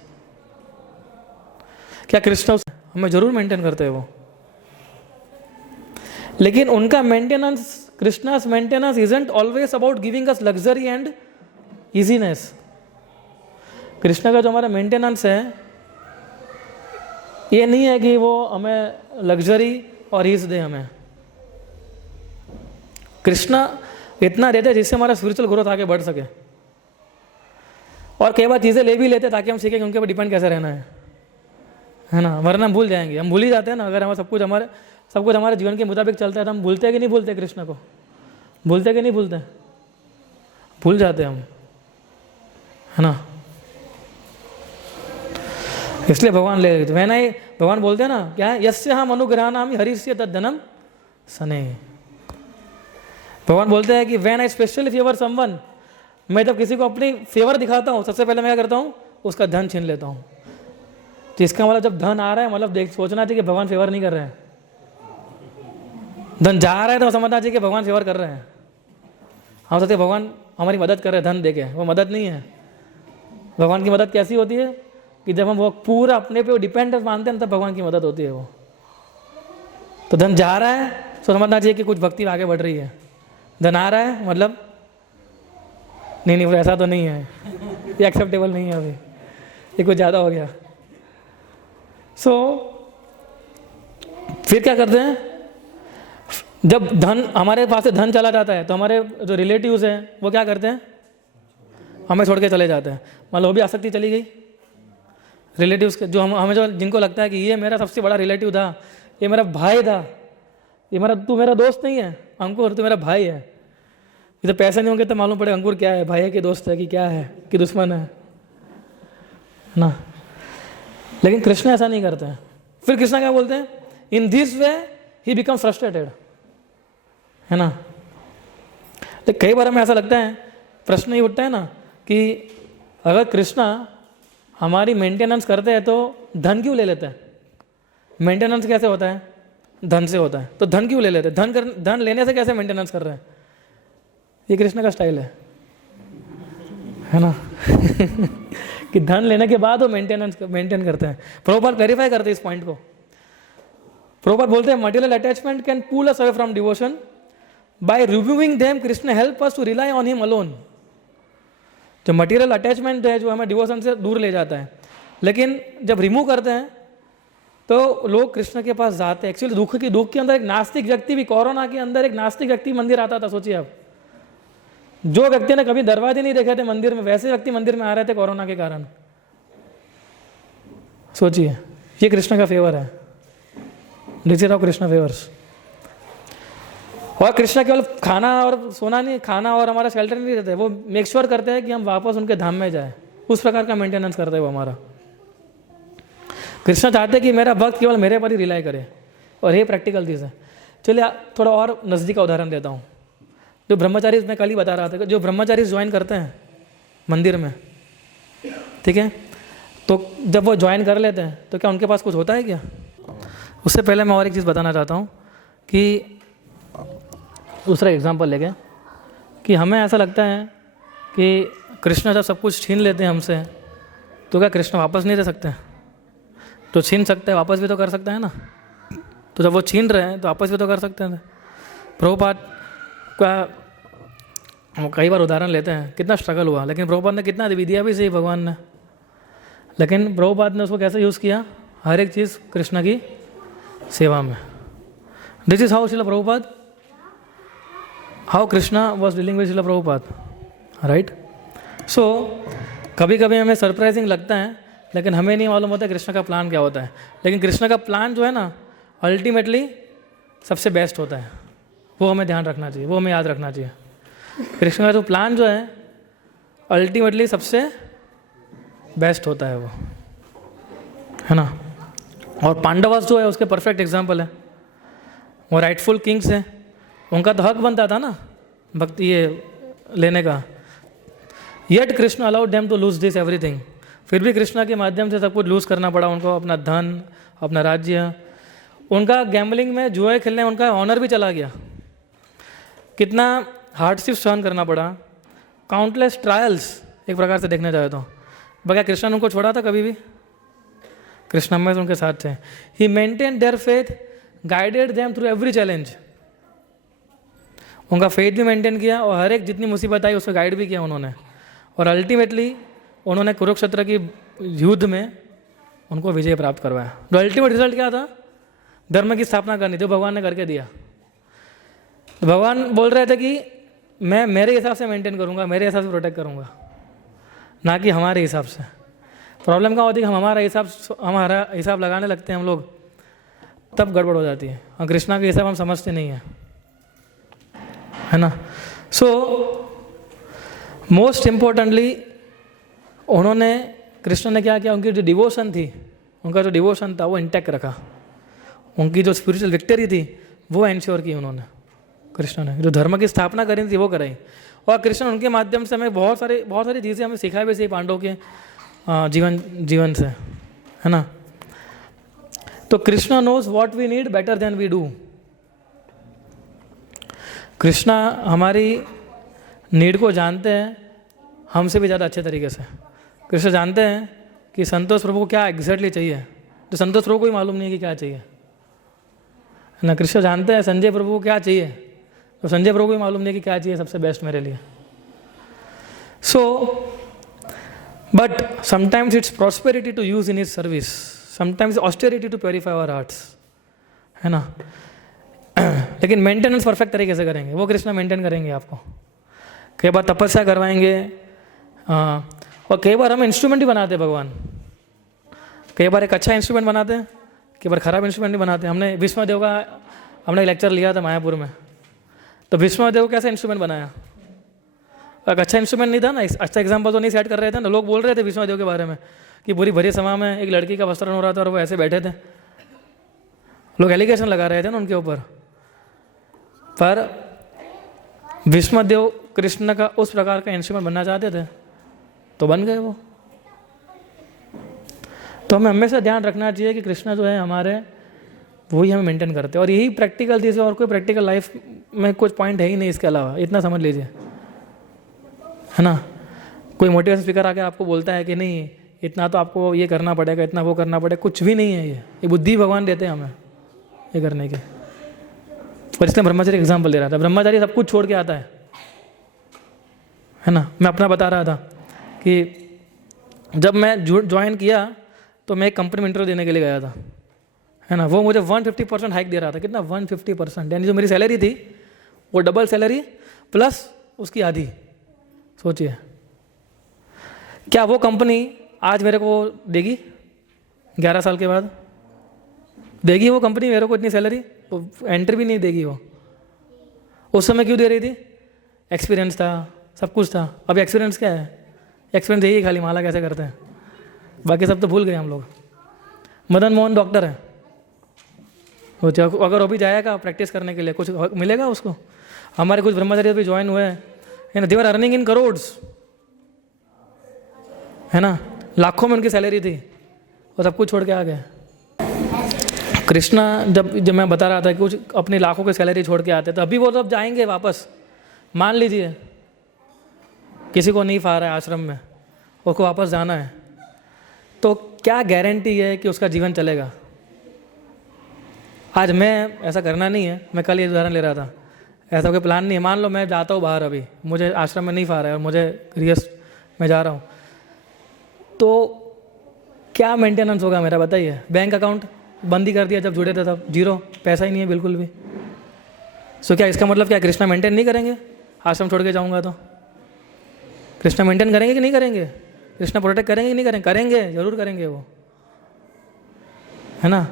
क्या कृष्णा हमें जरूर मेंटेन करते हैं वो, लेकिन उनका maintenance, Krishna's maintenance isn't always about giving us luxury and easiness. Krishna का जो हमारा मेंटेनेंस है, ये नहीं है कि वो हमें लग्जरी और ईज दे हमें। कृष्णा इतना देते हैं जिससे हमारा स्पिरिचुअल ग्रोथ आगे बढ़ सके, और कई बार चीज़ें ले भी लेते ताकि हम सीखें कि उनके ऊपर डिपेंड कैसे रहना है ना। वरना हम भूल जाएंगे, हम भूल ही जाते हैं ना। अगर हमारा सब कुछ हमारे जीवन के मुताबिक चलता है तो हम भूलते हैं कि नहीं भूलते कृष्ण को? भूलते कि नहीं भूलते? भूल जाते हम, है ना। इसलिए भगवान ले लेते। भगवान बोलते हैं ना, क्या है, यस्य हम अनुग्रह नाम हरिष्य तद्धनम सने। भगवान बोलते हैं कि when I specially favour someone, मैं जब किसी को अपनी फेवर दिखाता हूँ, सबसे पहले मैं क्या करता हूँ, उसका धन छीन लेता हूँ। तो इसका मतलब जब धन आ रहा है, मतलब सोचना चाहिए कि भगवान फेवर नहीं कर रहे हैं। धन जा रहा है तो समझना चाहिए कि भगवान फेवर कर रहे हैं। हम सोचते भगवान हमारी मदद कर रहे हैं धन देके, वो मदद नहीं है। भगवान की मदद कैसी होती है कि जब हम वो पूरा अपने पे डिपेंडेंट मानते हैं, तब भगवान की मदद होती है वो। तो धन जा रहा है तो समझना चाहिए कि कुछ भक्ति आगे बढ़ रही है। धन आ रहा है मतलब नहीं, ऐसा तो नहीं है, ये एक्सेप्टेबल नहीं है, अभी ये कुछ ज़्यादा हो गया। सो फिर क्या करते हैं, जब धन हमारे पास से धन चला जाता है तो हमारे जो रिलेटिव्स हैं वो क्या करते हैं, हमें छोड़ के चले जाते हैं। मतलब वो भी आसक्ति चली गई रिलेटिव्स के, जो हमें जो जिनको लगता है कि ये मेरा सबसे बड़ा रिलेटिव था, ये मेरा भाई था, ये तू मेरा दोस्त नहीं है अंकुर, तू मेरा भाई है। इधर पैसे नहीं होंगे तो मालूम पड़ेगा अंकुर क्या है, भाई है कि दोस्त है कि क्या है कि दुश्मन है ना। लेकिन कृष्ण ऐसा नहीं करते हैं। फिर कृष्ण क्या बोलते हैं, in this way he become frustrated, है ना। तो कई बार हमें ऐसा लगता है, प्रश्न ही उठता है ना कि अगर कृष्णा हमारी मेंटेनेंस करते हैं तो धन क्यों ले लेते हैं? मेंटेनेंस कैसे होता है? धन से होता है। तो धन क्यों ले लेते हैं? धन लेने से कैसे मेंटेनेंस कर रहे हैं? ये कृष्ण का स्टाइल है ना कि धन लेने के बाद वो मेंटेन करते हैं। प्रभुपाद क्लैरिफाई करते हैं इस पॉइंट को। प्रभुपाद बोलते हैं material attachment can pull us away from devotion, by removing them Krishna help us to rely on him alone. जो मटेरियल अटैचमेंट है जो हमें डिवोशन से दूर ले जाता है, लेकिन जब रिमूव करते हैं तो लोग कृष्ण के पास जाते हैं। एक्चुअली दुख के अंदर एक नास्तिक व्यक्ति भी, कोरोना के अंदर एक नास्तिक व्यक्ति मंदिर आता था। सोचिए आप, जो व्यक्ति ने कभी दरवाजे नहीं देखे थे मंदिर में, वैसे व्यक्ति मंदिर में आ रहे थे कोरोना के कारण। सोचिए, ये कृष्ण का फेवर है। लीजिए राव कृष्ण फेवर्स। और कृष्ण केवल खाना और सोना नहीं, खाना और हमारा शेल्टर नहीं देते, वो मेक श्योर करते हैं कि हम वापस उनके धाम में जाए। उस प्रकार का मेंटेनेंस करते हैं वो हमारा। कृष्ण चाहते हैं कि मेरा भक्त केवल मेरे पर ही रिलाई करे, और ये प्रैक्टिकल चीज़ है। चलिए थोड़ा और नज़दीक का उदाहरण देता हूँ। जो ब्रह्मचारी, मैं कल ही बता रहा था, जो ब्रह्मचारी ज्वाइन करते हैं मंदिर में, ठीक है, तो जब वो ज्वाइन कर लेते हैं तो क्या उनके पास कुछ होता है क्या? उससे पहले मैं और एक चीज़ बताना चाहता हूँ कि दूसरा एग्जाम्पल लेके, कि हमें ऐसा लगता है कि कृष्ण जब सब कुछ छीन लेते हैं हमसे, तो क्या कृष्ण वापस नहीं दे सकते? तो छीन सकते हैं, वापस भी तो कर सकते हैं ना। तो जब वो छीन रहे हैं तो आपस में तो कर सकते हैं। प्रभुपाद का हम कई बार उदाहरण लेते हैं, कितना स्ट्रगल हुआ, लेकिन प्रभुपाद ने कितना दिया भी सही भगवान ने, लेकिन प्रभुपाद ने उसको कैसे यूज़ किया, हर एक चीज़ कृष्ण की सेवा में। This is how Srila Prabhupada, how Krishna was dealing with Srila Prabhupada, right. सो कभी कभी हमें सरप्राइजिंग लगता है, लेकिन हमें नहीं मालूम होता कृष्ण का प्लान क्या होता है। लेकिन कृष्ण का प्लान जो है ना, अल्टीमेटली सबसे बेस्ट होता है, वो हमें ध्यान रखना चाहिए, वो हमें याद रखना चाहिए। कृष्ण का जो प्लान जो है अल्टीमेटली सबसे बेस्ट होता है वो, है ना। और पांडवास जो है उसके परफेक्ट एग्जाम्पल है, वो राइटफुल किंग्स हैं, उनका तो हक बनता था ना भक्ति ये लेने का। Yet Krishna allowed them to lose this everything, फिर भी कृष्णा के माध्यम से सब कुछ लूज करना पड़ा उनको, अपना धन, अपना राज्य, उनका गैम्बलिंग में जुए खेलने उनका ऑनर भी चला गया, कितना हार्डशिप सहन करना पड़ा, काउंटलेस ट्रायल्स एक प्रकार से देखने जाए तो। बगैर कृष्ण ने उनको छोड़ा था कभी भी, कृष्ण हमेशा उनके साथ थे। He maintain their faith, guided them through every challenge, उनका फेथ भी मेंटेन किया और हर एक जितनी मुसीबत आई उसको गाइड भी किया उन्होंने, और अल्टीमेटली उन्होंने कुरुक्षेत्र की युद्ध में उनको विजय प्राप्त करवाया। जो अल्टीमेट रिजल्ट क्या था, धर्म की स्थापना करनी थी, भगवान ने करके दिया। भगवान बोल रहे थे कि मैं मेरे हिसाब से मेंटेन करूंगा, मेरे हिसाब से प्रोटेक्ट करूंगा, ना कि हमारे हिसाब से। प्रॉब्लम क्या होती है कि हम हमारा हिसाब लगाने लगते हैं हम लोग, तब गड़बड़ हो जाती है, और कृष्णा के हिसाब हम समझते नहीं हैं, है ना। सो मोस्ट इम्पोर्टेंटली उन्होंने, कृष्ण ने क्या किया, उनकी जो डिवोशन थी, उनका जो डिवोशन था वो इंटैक्ट रखा, उनकी जो स्पिरिचुअल विक्टरी थी वो एंश्योर की उन्होंने। कृष्ण ने जो धर्म की स्थापना करी थी वो कराई, और कृष्ण उनके माध्यम से हमें बहुत सारी चीज़ें हमें सिखाई भी सही पांडवों के जीवन से, है ना। तो Krishna knows what we need better than we do. Krishna हमारी नीड को जानते हैं हमसे भी ज़्यादा अच्छे तरीके से। कृष्ण जानते हैं कि संतोष प्रभु को क्या एग्जैक्टली चाहिए, तो संतोष प्रभु को ही मालूम नहीं है कि क्या चाहिए, है ना। कृष्ण जानते हैं संजय प्रभु को क्या चाहिए, तो संजय प्रभु को ही मालूम नहीं कि क्या चाहिए सबसे बेस्ट मेरे लिए। So but sometimes it's prosperity to use in his service, sometimes austerity to purify our hearts, है ना। लेकिन मेंटेनेंस परफेक्ट तरीके से करेंगे, वो कृष्णा मेंटेन करेंगे आपको। कई बार तपस्या करवाएंगे, और कई बार हम इंस्ट्रूमेंट ही बनाते हैं भगवान, कई बार एक अच्छा इंस्ट्रूमेंट बनाते हैं, कई बार खराब इंस्ट्रूमेंट ही बनाते हैं। हमने विष्णुदेव का हमने लेक्चर लिया था मायापुर में, तो विष्णुदेव कैसा इंस्ट्रूमेंट बनाया, एक अच्छा इंस्ट्रूमेंट नहीं था ना, अच्छा एग्जाम्पल तो नहीं सेट कर रहे थे ना। लोग बोल रहे थे विष्णुदेव के बारे में कि पूरी भरी सभा में एक लड़की का वस्त्रण हो रहा था और वो ऐसे बैठे थे, लोग एलिगेशन लगा रहे थे ना उनके ऊपर। पर विष्णुदेव कृष्ण का उस प्रकार का इंस्ट्रूमेंट बनना चाहते थे तो बन गए वो। तो हमें हमेशा ध्यान रखना चाहिए कि कृष्ण जो है हमारे, वही हमें मेंटेन करते हैं, और यही प्रैक्टिकल चीज़ है, और कोई प्रैक्टिकल लाइफ में कुछ पॉइंट है ही नहीं इसके अलावा, इतना समझ लीजिए, है ना। कोई मोटिवेशन स्पीकर आके आपको बोलता है कि नहीं इतना तो आपको ये करना पड़ेगा, इतना वो करना पड़ेगा, कुछ भी नहीं है। ये बुद्धि भगवान देते हैं हमें ये करने के। और इसलिए ब्रह्मचारी एग्जाम्पल दे रहा था, ब्रह्मचारी सब कुछ छोड़ के आता है ना। मैं अपना बता रहा था कि जब मैं ज्वाइन किया तो मैं एक कंपनी में इंटरव्यू देने के लिए गया था, है ना। वो मुझे 150% हाइक दे रहा था, कितना 150%, यानी जो मेरी सैलरी थी वो डबल सैलरी प्लस उसकी आधी। सोचिए क्या वो कंपनी आज मेरे को देगी, 11 साल के बाद देगी वो कंपनी मेरे को इतनी सैलरी? वो एंट्री भी नहीं देगी वो। उस समय क्यों दे रही थी? एक्सपीरियंस था, सब कुछ था। अभी एक्सपीरियंस क्या है? एक्सपीरियंस यही खाली माला कैसे करते हैं, बाकी सब तो भूल गए हम लोग। मदन मोहन डॉक्टर है, वो अगर वो भी जाएगा प्रैक्टिस करने के लिए कुछ मिलेगा उसको। हमारे कुछ ब्रह्मचारी भी ज्वाइन हुए हैं, है ना, they are earning in crores, है ना, लाखों में उनकी सैलरी थी, और सब कुछ छोड़ के आ गए। कृष्णा जब मैं बता रहा था कि कुछ अपनी लाखों की सैलरी छोड़ के आते, तो अभी वो सब जाएंगे वापस। मान लीजिए किसी को नहीं फा रहा है आश्रम में, उसको वापस जाना है, तो क्या गारंटी है कि उसका जीवन चलेगा? आज मैं ऐसा करना नहीं है, मैं कल ये उदाहरण ले रहा था, ऐसा कोई प्लान नहीं है। मान लो मैं जाता हूँ बाहर, अभी मुझे आश्रम में नहीं फा रहा है और मुझे गृहस्थ में जा रहा हूँ, तो क्या मेंटेनेंस होगा मेरा बताइए। बैंक अकाउंट बंद ही कर दिया, जब जुड़े थे तब जीरो, पैसा ही नहीं है बिल्कुल भी। सो क्या इसका मतलब क्या कृष्णा मेंटेन नहीं करेंगे? आश्रम छोड़ के जाऊँगा तो कृष्णा मेंटेन करेंगे कि नहीं करेंगे? कृष्णा प्रोटेक्ट करेंगे कि नहीं करेंगे? करेंगे, जरूर करेंगे वो, है ना।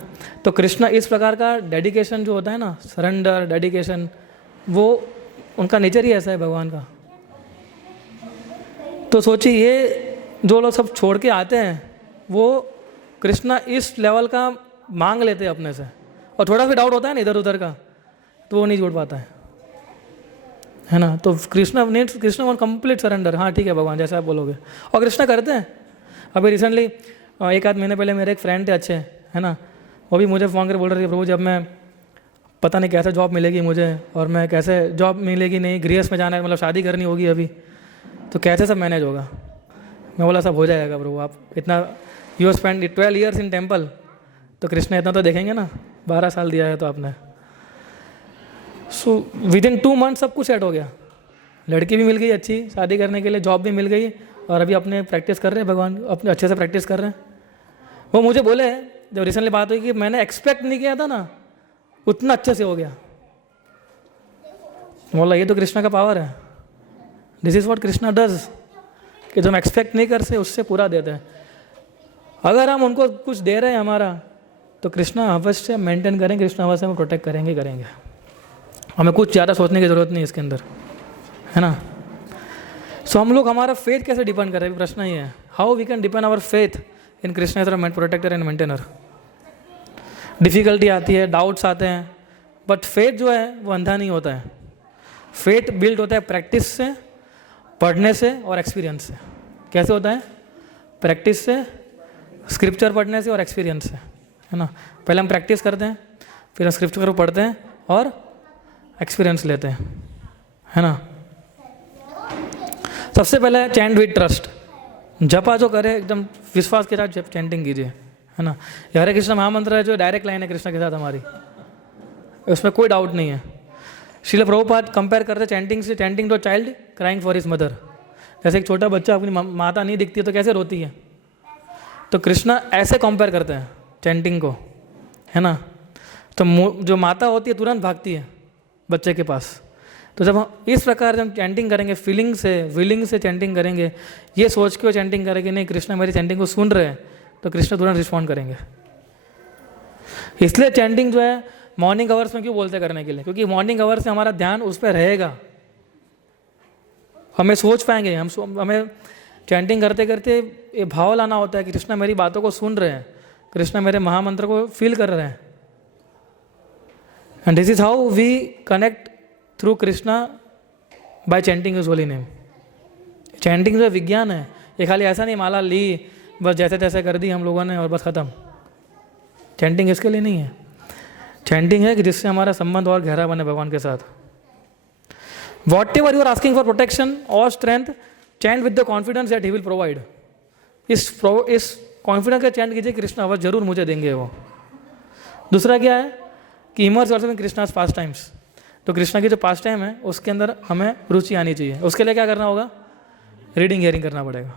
तो कृष्णा इस प्रकार का डेडिकेशन जो होता है ना, सरेंडर, डेडिकेशन, वो उनका नेचर ही ऐसा है भगवान का। तो सोचिए ये जो लोग सब छोड़ के आते हैं, वो कृष्णा इस लेवल का मांग लेते हैं अपने से, और थोड़ा सा डाउट होता है ना इधर उधर का, तो वो नहीं जोड़ पाता है ना। तो Krishna needs, Krishna one complete surrender. हाँ ठीक है भगवान, जैसा आप बोलोगे, और कृष्णा करते हैं। अभी रिसेंटली 1 आध महीने पहले मेरे एक फ्रेंड थे अच्छे, है ना, वो भी मुझे फ़ोन कर बोल रहे थे, प्रभु जब मैं पता नहीं कैसे जॉब मिलेगी मुझे, और मैं कैसे जॉब मिलेगी नहीं, गृहस्थ में जाना है, मतलब शादी करनी होगी अभी, तो कैसे सब मैनेज होगा। मैं बोला सब हो जाएगा प्रभु, आप इतना you spend 12 years in temple, तो कृष्ण इतना तो देखेंगे ना, 12 साल दिया है तो आपने। सो विद इन 2 मंथ सब कुछ सेट हो गया, लड़की भी मिल गई अच्छी शादी करने के लिए, जॉब भी मिल गई, और अभी अपने प्रैक्टिस कर रहे हैं भगवान, अपने अच्छे से प्रैक्टिस कर रहे हैं। वो मुझे बोले जब रिसेंटली बात हुई कि मैंने एक्सपेक्ट नहीं किया था ना, उतना अच्छे से हो गया। बोला ये तो कृष्णा का पावर है, this is what Krishna does, कि जो हम एक्सपेक्ट नहीं करते उससे पूरा देते हैं। अगर हम उनको कुछ दे रहे हैं हमारा, तो कृष्णा अवश्य मेंटेन करेंगे, कृष्णा अवश्य में प्रोटेक्ट करेंगे करेंगे। हमें कुछ ज़्यादा सोचने की ज़रूरत नहीं इसके अंदर, है ना। सो हम लोग हमारा फेथ कैसे डिपेंड कर रहे हैं, प्रश्न ये है, how we can depend our faith in Krishna as a protector and maintainer. Difficulty आती है, डाउट्स आते हैं, बट फेथ जो है वो अंधा नहीं होता है। फेथ बिल्ड होता है प्रैक्टिस से, पढ़ने से और एक्सपीरियंस से। कैसे होता है? प्रैक्टिस से, स्क्रिप्चर पढ़ने से और एक्सपीरियंस से, है ना। पहले हम प्रैक्टिस करते हैं, फिर हम स्क्रिप्चर को पढ़ते हैं और एक्सपीरियंस लेते हैं, है ना। सबसे पहले चैंट विद ट्रस्ट, जपा जो करे एकदम विश्वास के साथ चैंटिंग कीजिए, है ना। ये हरे कृष्ण महामंत्र है जो डायरेक्ट लाइन है कृष्ण के साथ हमारी, उसमें कोई डाउट नहीं है। श्रील प्रभुपाद कंपेयर करते चैंटिंग से, chanting to child crying for his mother. जैसे एक छोटा बच्चा अपनी माता नहीं दिखती है तो कैसे रोती है, तो कृष्णा ऐसे कंपेयर करते हैं चैंटिंग को, है ना। तो जो माता होती है तुरंत भागती है बच्चे के पास। तो जब हम इस प्रकार जब चैंटिंग करेंगे, फीलिंग से, विलिंग से चैंटिंग करेंगे, ये सोच के वो चैंटिंग करेंगे नहीं कृष्णा मेरी चैंटिंग को सुन रहे हैं, तो कृष्णा तुरंत रिस्पॉन्ड करेंगे। इसलिए चैंटिंग जो है मॉर्निंग आवर्स में क्यों बोलते करने के लिए, क्योंकि मॉर्निंग आवर्स से हमारा ध्यान उस पर रहेगा, हमें सोच पाएंगे, हमें चैंटिंग करते करते ये भाव लाना होता है कि कृष्णा मेरी बातों को सुन रहे हैं, कृष्णा मेरे महामंत्र को फील कर रहे हैं। And this is how we connect through Krishna by chanting his holy name. Chanting जो विज्ञान है, ये खाली ऐसा नहीं माला ली बस जैसे तैसे कर दी हम लोगों ने और बस खत्म। चैंटिंग इसके लिए नहीं है, चैंटिंग है कि जिससे हमारा संबंध और गहरा बने भगवान के साथ। Whatever you are asking for protection और strength, chant with the confidence that he will provide. इस कॉन्फिडेंस का चैंट कीजिए कृष्ण अवश्य जरूर मुझे देंगे वो। दूसरा क्या है कि immerse also in Krishna's past times. तो कृष्णा की जो पास्ट टाइम है उसके अंदर हमें रुचि आनी चाहिए। उसके लिए क्या करना होगा? रीडिंग हियरिंग करना पड़ेगा,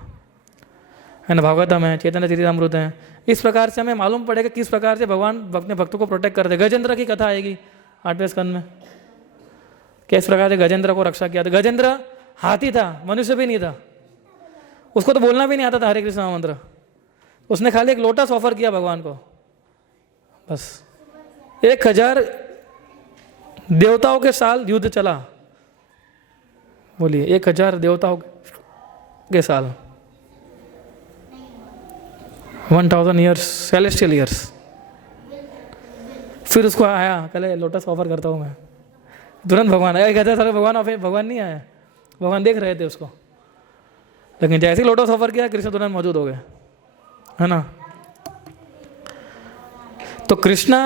है ना। भागवतम है, चैतन्य चरितामृत है, इस प्रकार से हमें मालूम पड़ेगा किस प्रकार से भगवान अपने भक्तों को प्रोटेक्ट करते हैं। गजेंद्र की कथा आएगी 8वें स्कंद में, किस प्रकार से गजेंद्र को रक्षा किया था। गजेंद्र हाथी था, मनुष्य भी नहीं था, उसको तो बोलना भी नहीं आता था हरे कृष्ण मंत्र। उसने खाली एक लोटस ऑफर किया भगवान को, बस 1000 देवताओं के साल युद्ध चला। बोलिए 1000 देवताओं के साल, 1000 ईयर्स, सेलेस्टियल ईयर्स। फिर उसको आया, कल लोटस ऑफर करता हूँ मैं, तुरंत भगवान आया। कहते सारे भगवान नहीं आया, भगवान देख रहे थे उसको, लेकिन जैसे ही लोटस ऑफर किया कृष्ण तुरंत मौजूद हो गए, है ना। तो कृष्णा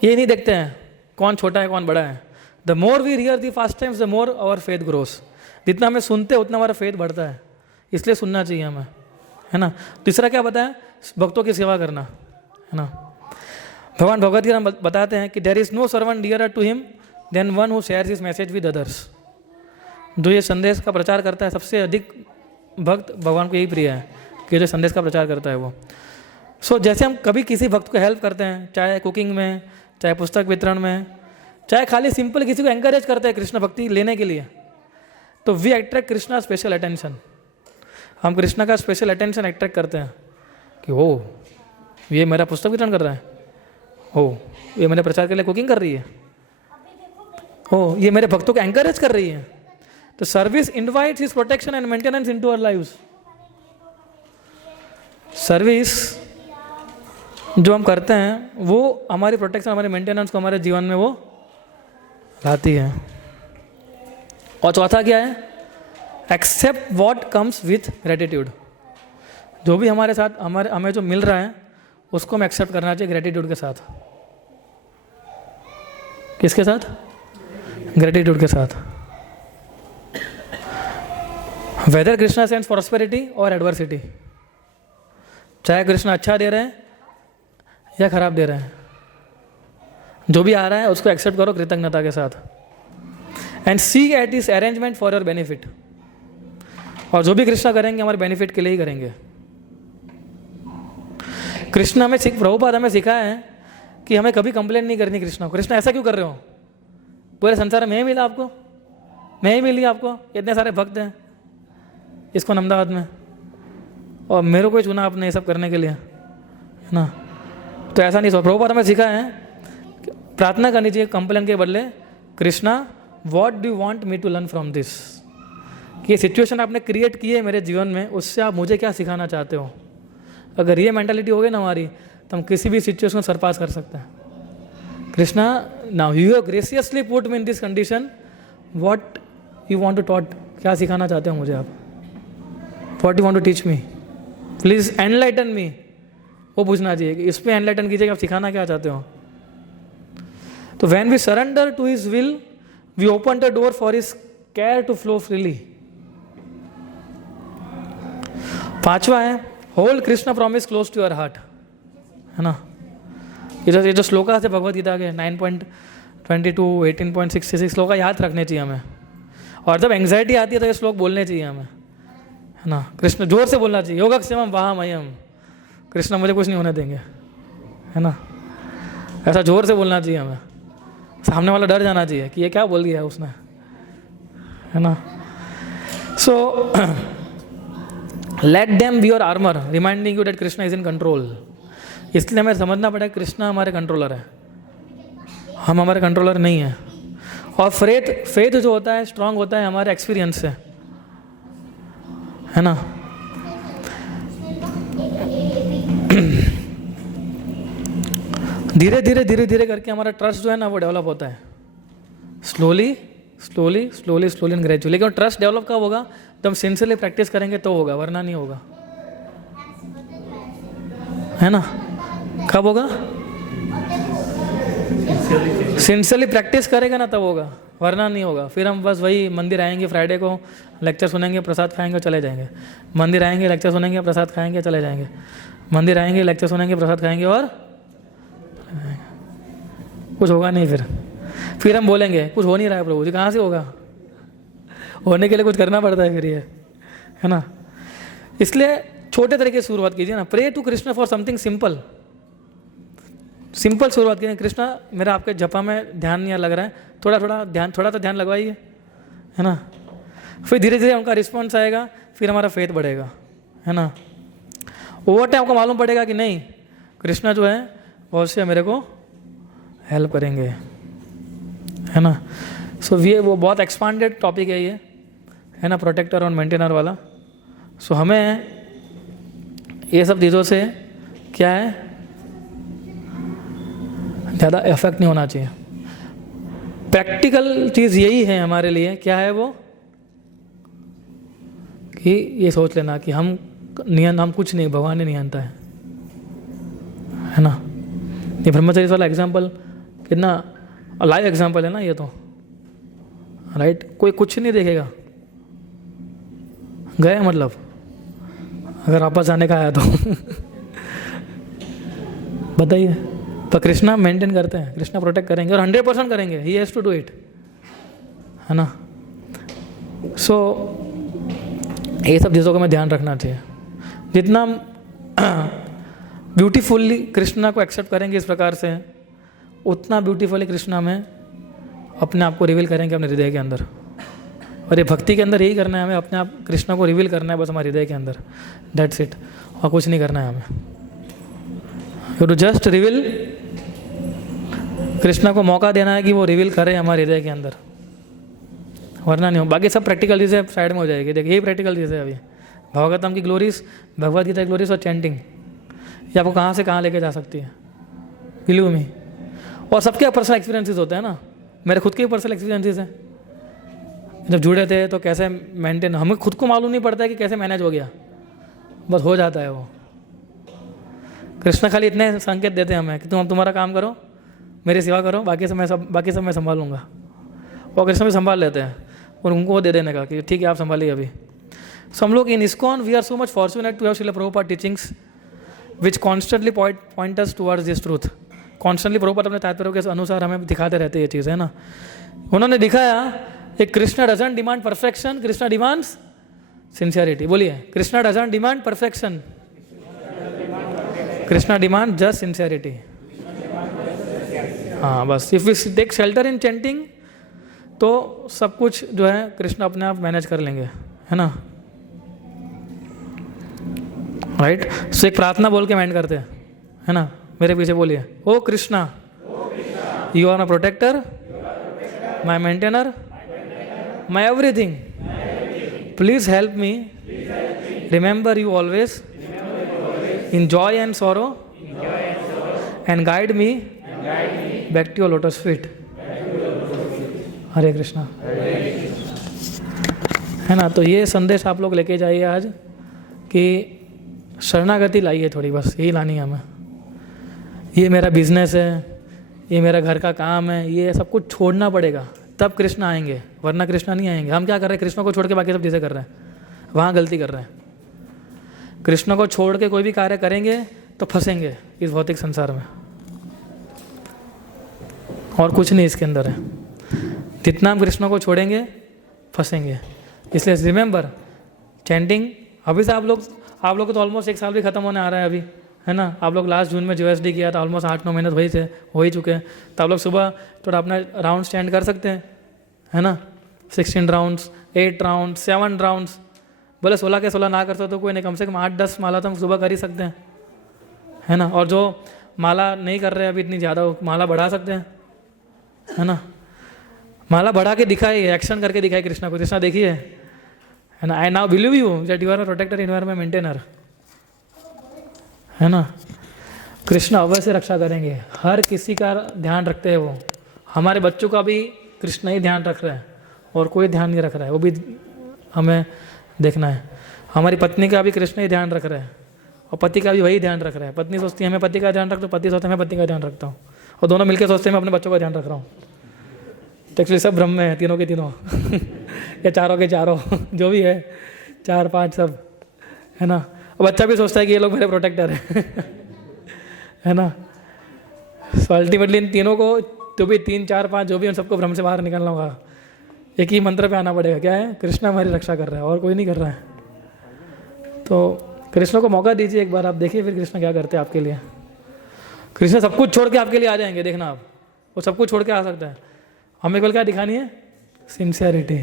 ये नहीं देखते हैं कौन छोटा है कौन बड़ा है। The more we hear the fast times the more our faith grows. जितना हमें सुनते उतना हमारा फेथ बढ़ता है, इसलिए सुनना चाहिए हमें, है ना। तीसरा क्या बताया? भक्तों की सेवा करना, है ना। भगवान भगवत गीता में बताते हैं कि there is no servant dearer to him than one who shares his message with others. जो ये संदेश का प्रचार करता है, सबसे अधिक भक्त भगवान को यही प्रिय है कि जो संदेश का प्रचार करता है वो। सो जैसे हम कभी किसी भक्त को हेल्प करते हैं, चाहे कुकिंग में, चाहे पुस्तक वितरण में, चाहे खाली सिंपल किसी को एंकरेज करते हैं कृष्ण भक्ति लेने के लिए, तो we attract Krishna special attention. हम कृष्णा का स्पेशल अटेंशन अट्रैक्ट करते हैं कि हो ये मेरा पुस्तक वितरण कर रहा है, हो ये मेरे प्रचार के लिए कुकिंग कर रही है, हो ये मेरे भक्तों को एंकरेज कर रही है। तो service invites his protection and maintenance into our lives. Service जो हम करते हैं वो हमारी प्रोटेक्शन, हमारे मेंटेनेंस को हमारे जीवन में वो लाती है। और चौथा क्या है? Accept what comes with gratitude. जो भी हमारे साथ हमें जो मिल रहा है उसको हम एक्सेप्ट करना चाहिए ग्रेटिट्यूड के साथ। किसके साथ? ग्रेटिट्यूड के साथ। वेदर कृष्णा सेंड्स प्रॉस्पेरिटी और एडवर्सिटी, चाहे कृष्ण अच्छा दे रहे हैं या खराब दे रहे हैं, जो भी आ रहा है उसको एक्सेप्ट करो कृतज्ञता के साथ। एंड सी एट इस अरेंजमेंट फॉर योर बेनिफिट। और जो भी कृष्णा करेंगे हमारे बेनिफिट के लिए ही करेंगे। कृष्ण हमें प्रभुपाद हमें सिखाया है कि हमें कभी कंप्लेंट नहीं करनी कृष्णा को। कृष्णा ऐसा क्यों कर रहे हो? पूरे संसार में ही मिला आपको, मैं ही मिली आपको, इतने सारे भक्त हैं इसको अहमदाबाद में, और मेरे को ही चुना आपने ये सब करने के लिए, है ना? तो ऐसा नहीं। प्रभुपाद हमें सिखाया है प्रार्थना करनी चाहिए कंप्लेंट के बदले, Krishna what do you want me to learn from this. कि ये सिचुएशन आपने क्रिएट की है मेरे जीवन में, उससे आप मुझे क्या सिखाना चाहते हो। अगर ये मेंटालिटी हो गई ना हमारी, तो हम किसी भी सिचुएशन को सरपास कर सकते हैं। Krishna now you have graciously put me in this condition, what you want to taught, क्या सिखाना चाहते हो मुझे आप, what you want to teach me, please enlighten me. वो पूछना चाहिए कि इस पे एनलाइटन कीजिए कि आप सिखाना क्या चाहते हो। तो when we surrender to his will we open the door for his care to flow freely. पांचवा है hold Krishna promise close to your heart, है ना? ये जो श्लोका है भगवत गीता के 9.22 18.66 श्लोका याद रखने चाहिए हमें। और जब एंग्जाइटी आती है तो ये श्लोक बोलने चाहिए हमें, है ना? कृष्ण जोर से बोलना चाहिए, योगक्षेमम वहामयम, कृष्ण मुझे कुछ नहीं होने देंगे, है ना? ऐसा जोर से बोलना चाहिए हमें, सामने वाला डर जाना चाहिए कि ये क्या बोल दिया है उसने, है ना? So let them be your armour reminding you that Krishna is in control. इसलिए हमें समझना पड़ेगा कृष्णा हमारे कंट्रोलर है, हम हमारे कंट्रोलर नहीं है। और फेथ जो होता है स्ट्रांग होता है हमारे एक्सपीरियंस से, है ना? धीरे धीरे करके हमारा ट्रस्ट जो है ना वो डेवलप होता है, स्लोली एंड ग्रेजुअली। लेकिन ट्रस्ट डेवलप कब होगा? तो हम सिंसियरली प्रैक्टिस करेंगे तो होगा, वरना नहीं होगा, है ना? कब होगा? सिंसियरली प्रैक्टिस करेगा ना तब होगा, वरना नहीं होगा। फिर हम बस वही मंदिर आएंगे, फ्राइडे को लेक्चर सुनेंगे, प्रसाद खाएंगे, चले जाएंगे। मंदिर आएंगे, लेक्चर सुनेंगे, प्रसाद खाएंगे, चले जाएंगे। मंदिर आएंगे, लेक्चर सुनेंगे, प्रसाद खाएंगे और कुछ होगा नहीं। फिर हम बोलेंगे कुछ हो नहीं रहा है प्रभु जी, कहाँ से होगा? होने के लिए कुछ करना पड़ता है फिर ये, है ना? इसलिए छोटे तरीके से शुरुआत कीजिए ना। Pray to Krishna for something simple शुरुआत कीजिए। कृष्णा मेरा आपके जपा में ध्यान नहीं लग रहा है, थोड़ा तो ध्यान लगवाइए, है ना? फिर धीरे धीरे उनका रिस्पॉन्स आएगा, फिर हमारा फेथ बढ़ेगा, है ना? ओवर टाइम आपको मालूम पड़ेगा कि नहीं कृष्णा जो है बहुत से मेरे को हेल्प करेंगे, है ना? सो वो बहुत एक्सपांडेड टॉपिक है ये, है ना, प्रोटेक्टर और मेंटेनर वाला। सो हमें ये सब चीज़ों से क्या है, ज़्यादा इफेक्ट नहीं होना चाहिए। प्रैक्टिकल चीज़ यही है हमारे लिए, क्या है वो, कि ये सोच लेना कि हम कुछ नहीं, भगवान ने नियंता है ना? ये ब्रह्मचर्य वाला एग्जाम्पल कितना लाइव एग्जाम्पल है ना ये तो, राइट? कोई कुछ नहीं देखेगा, गए मतलब, अगर वापस आने का आया तो बताइए, पर कृष्णा मेंटेन करते हैं, कृष्णा प्रोटेक्ट करेंगे और 100% करेंगे, he has to do it, है ना। सो ये सब चीज़ों का हमें ध्यान रखना चाहिए। जितना हम ब्यूटीफुल्ली कृष्णा को एक्सेप्ट करेंगे इस प्रकार से, उतना ब्यूटीफुली कृष्णा में अपने आप को रिवील करेंगे अपने हृदय के अंदर। और ये भक्ति के अंदर यही करना है हमें, अपने आप कृष्णा को रिवील करना है बस हमारे हृदय के अंदर, दैट्स इट, और कुछ नहीं करना है हमें। You to just reveal, Krishna को मौका देना है कि वो रिवील करे हमारे हृदय के अंदर, वरना नहीं हो। बाकी सब प्रैक्टिकल चीज़ें साइड में हो जाएगी। देखिए यही प्रैक्टिकल चीज़ें अभी भागवतम की ग्लोरीज, भगवद गीता की ग्लोरीज और चैंटिंग, ये आपको कहाँ से कहाँ लेके जा सकती है, बिलीव मी। और सबके पर्सनल एक्सपीरियंसेस होते हैं ना, मेरे खुद के पर्सनल एक्सपीरियंसेस हैं। जब जुड़े थे तो कैसे मेंटेन, हमें खुद को मालूम नहीं पड़ता है कि कैसे मैनेज हो गया, बस हो जाता है वो। कृष्ण खाली इतने संकेत देते हैं हमें कि तुम तुम्हारा काम करो, मेरी सेवा करो, बाकी सब मैं संभालूंगा। और कृष्ण भी संभाल लेते हैं और उनको वो दे देने का कि ठीक है आप संभालिए अभी। सो हम लोग in ISKCON we are so much fortunate to have Srila Prabhupada teachings which constantly point us towards this truth. Constantly Prabhupada अपने तात्पर्य के अनुसार हमें दिखाते रहते ये चीज़, है ना। उन्होंने दिखाया कि Krishna doesn't demand perfection, Krishna demands sincerity. बोलिए, Krishna doesn't demand perfection, Krishna demand just sincerity. हाँ बस, if we take shelter in chanting तो सब कुछ जो है कृष्ण अपने आप मैनेज कर लेंगे, है ना, राइट। सो एक प्रार्थना बोल के एंड करते हैं, है ना, मेरे पीछे बोलिए, oh Krishna you are my protector, my maintainer, my everything, please help me remember you always in joy and sorrow and guide me back to your lotus feet. Hare Krishna, है ना। तो ये संदेश आप लोग लेके जाइए आज कि शरणागति लाइए थोड़ी, बस यही लानी है हमें। ये मेरा बिजनेस है, ये मेरा घर का काम है, ये सब कुछ छोड़ना पड़ेगा, तब कृष्ण आएंगे, वरना कृष्ण नहीं आएंगे। हम क्या कर रहे हैं, कृष्ण को छोड़ के बाकी सब चीज़ें कर रहे हैं, वहाँ गलती कर रहे हैं। कृष्ण को छोड़ के कोई भी कार्य करेंगे तो फंसेंगे इस भौतिक संसार में, और कुछ नहीं इसके अंदर है। जितना हम कृष्ण को छोड़ेंगे फंसेंगे। इसलिए रिमेंबर चैंटिंग। अभी से आप लोग तो ऑलमोस्ट 1 साल भी खत्म होने आ रहा है अभी, है ना। आप लोग लास्ट जून में GSD किया था, ऑलमोस्ट 8-9 महीने हो ही चुके हैं। तो आप लोग सुबह थोड़ा अपना राउंड स्टैंड कर सकते हैं, है ना। 16 राउंड्स, 8 राउंड, 7 राउंड्स, बोले 16 के 16 ना कर सकते तो कोई नहीं, कम से कम 8-10 माला तो हम सुबह कर ही सकते हैं, है ना। और जो माला नहीं कर रहे अभी इतनी ज़्यादा, माला बढ़ा सकते हैं, है ना। माला बढ़ा के दिखाइए, एक्शन करके दिखाइए कृष्णा को, कृष्णा देखिए, है ना। I now believe you that you are a protector, you are my maintainer, है ना। कृष्ण अवश्य रक्षा करेंगे, हर किसी का ध्यान रखते हैं वो। हमारे बच्चों का भी कृष्ण ही ध्यान रख रहा है और कोई ध्यान नहीं रख रहा है, वो भी हमें देखना है। हमारी पत्नी का भी कृष्ण ही ध्यान रख रहा है और पति का भी वही ध्यान रख रहा है। पत्नी सोचती है मैं पति का ध्यान रखता हूँ, पति सोचते हैं मैं पति का ध्यान रखता हूँ, और दोनों मिलकर सोचते हैं मैं अपने बच्चों का ध्यान रख रहा हूँ। तो एक्चुअली सब ब्रह्म है, तीनों के तीनों या चारों के चारों जो भी है, 4-5 सब, है ना। और बच्चा भी सोचता है कि ये लोग मेरे प्रोटेक्टर है ना। सो अल्टीमेटली इन तीनों को, जो भी 3-4-5 जो भी, उन सबको ब्रह्म से बाहर निकलना होगा। एक ही मंत्र पे आना पड़ेगा, क्या है, कृष्ण हमारी रक्षा कर रहा है और कोई नहीं कर रहा है। तो कृष्ण को मौका दीजिए एक बार, आप देखिए फिर कृष्ण क्या करते हैं आपके लिए। कृष्ण सब कुछ छोड़ के आपके लिए आ जाएंगे, देखना आप, वो सब कुछ छोड़ के आ सकता है। हमें केवल क्या दिखानी है, सिंसियरिटी।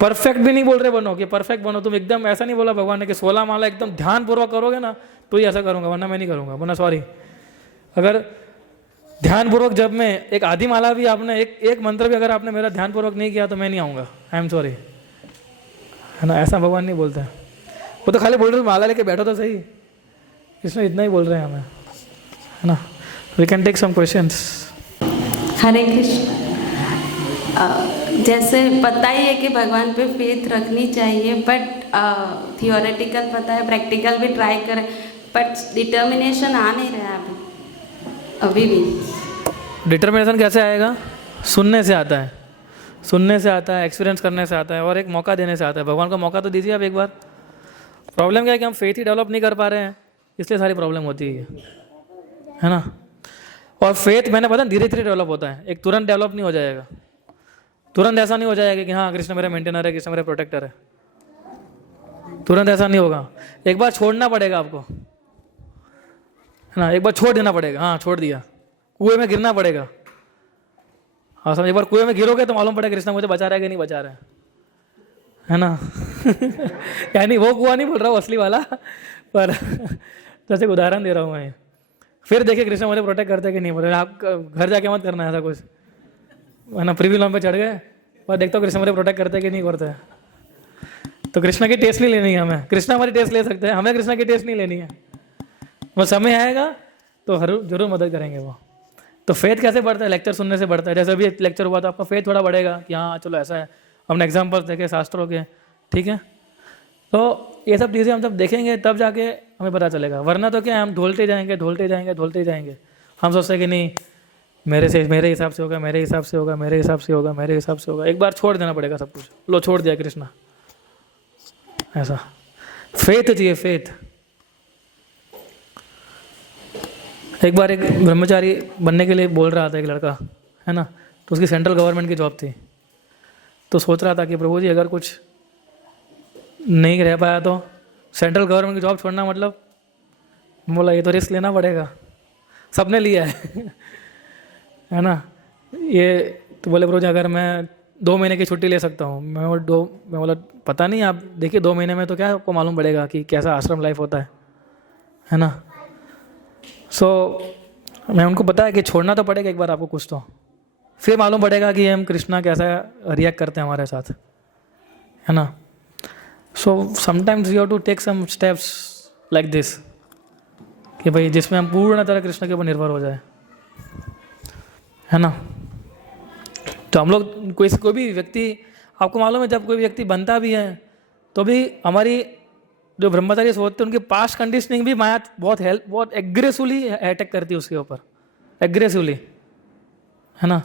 परफेक्ट भी नहीं बोल रहे बनो कि परफेक्ट बनो, तुम एकदम ऐसा नहीं बोला भगवान ने कि 16 माला एकदम ध्यानपूर्वक करोगे ना तो ही ऐसा करूंगा, वरना मैं नहीं करूंगा, वरना सॉरी। अगर ध्यानपूर्वक, जब मैं एक आधी माला भी आपने, एक मंत्र भी अगर आपने मेरा ध्यानपूर्वक नहीं किया तो मैं नहीं आऊँगा, आई एम सॉरी, है ना। ऐसा भगवान नहीं बोलते, वो तो खाली बोल रहे माला लेके बैठो तो सही। कृष्ण इतना ही बोल रहे हैं हमें, है ना। We can take some questions. Hare Krishna. जैसे पता ही है कि भगवान पे फेथ रखनी चाहिए, बट थियोरेटिकल पता है, प्रैक्टिकल भी ट्राई करें, बट डिटर्मिनेशन आ नहीं रहा है अभी भी। डिटर्मिनेशन कैसे आएगा, सुनने से आता है, सुनने से आता है, एक्सपीरियंस करने से आता है, और एक मौका देने से आता है। भगवान को मौका तो दीजिए आप एक बार। प्रॉब्लम क्या है कि हम फेथ ही डेवलप नहीं कर पा रहे हैं, इसलिए सारी प्रॉब्लम होती है ना। और फेथ मैंने पता धीरे धीरे डेवलप होता है, एक तुरंत डेवलप नहीं हो जाएगा। तुरंत ऐसा नहीं हो जाएगा कि हाँ कृष्ण मेरा मेंटेनर है, कृष्ण मेरा प्रोटेक्टर है, तुरंत ऐसा नहीं होगा। एक बार छोड़ना पड़ेगा आपको, है ना, एक बार छोड़ देना पड़ेगा। हाँ छोड़ दिया, कुएं में गिरना पड़ेगा। हाँ समझ, एक बार कुएं में गिरोगे तो मालूम पड़ेगा कृष्ण मुझे बचा रहा है कि नहीं बचा रहा है ना। यानी वो कुआं नहीं बोल रहा हूँ असली वाला, पर जैसे उदाहरण दे रहा हूँ मैं। फिर देखिए कृष्ण मुझे प्रोटेक्ट करते कि नहीं बोल रहे। आप घर जाके मत करना ऐसा कुछ, है ना। प्रीव्यू लॉन्च पे चढ़ गए और देखते हो कृष्ण मुझे प्रोटेक्ट करते कि नहीं करते। तो कृष्णा की टेस्ट नहीं लेनी है हमें, कृष्णा हमारी टेस्ट ले सकते हैं, हमें कृष्णा की टेस्ट नहीं लेनी है। वो समय आएगा तो जरूर मदद करेंगे वो। तो फेथ कैसे बढ़ता है? लेक्चर सुनने से बढ़ता है। जैसे अभी लेक्चर हुआ तो आपका फेथ थोड़ा बढ़ेगा कि हाँ चलो ऐसा है। हमने एग्जाम्पल्स देखे शास्त्रों के, ठीक है। तो ये सब चीज़ें हम जब देखेंगे तब जाके हमें पता चलेगा, वरना तो क्या हम ढोलते जाएंगे ढोलते जाएंगे ढोलते जाएंगे। हम सोचते हैं कि नहीं मेरे हिसाब से होगा, मेरे हिसाब से होगा, मेरे हिसाब से होगा, मेरे हिसाब से होगा। एक बार छोड़ देना पड़ेगा सब कुछ। लो छोड़ दिया कृष्णा, ऐसा फेथ चाहिए, फेथ। एक बार एक ब्रह्मचारी बनने के लिए बोल रहा था एक लड़का, है ना। तो उसकी सेंट्रल गवर्नमेंट की जॉब थी। तो सोच रहा था कि प्रभु जी अगर कुछ नहीं रह पाया तो सेंट्रल गवर्नमेंट की जॉब छोड़ना मतलब, बोला ये तो रिस्क लेना पड़ेगा, सबने लिया है ना। ये तो बोले प्रभु जी अगर मैं 2 महीने की छुट्टी ले सकता हूँ। मैं बोला पता नहीं, आप देखिए 2 महीने में तो क्या आपको मालूम पड़ेगा कि कैसा आश्रम लाइफ होता है ना। सो मैं उनको बताया कि छोड़ना तो पड़ेगा एक बार आपको कुछ, तो फिर मालूम पड़ेगा कि हम कृष्णा कैसा रिएक्ट करते हैं हमारे साथ, है ना। So sometimes you have to take some steps like this, कि भाई जिसमें हम पूर्ण तरह कृष्ण के ऊपर निर्भर हो जाए, है ना। तो हम लोग कोई भी व्यक्ति, आपको मालूम है जब कोई व्यक्ति बनता भी है तो भी हमारी जो ब्रह्मचारी होते हैं उनकी पास्ट कंडीशनिंग भी माया बहुत एग्रेसिवली अटैक करती है उसके ऊपर, एग्रेसिवली, है ना।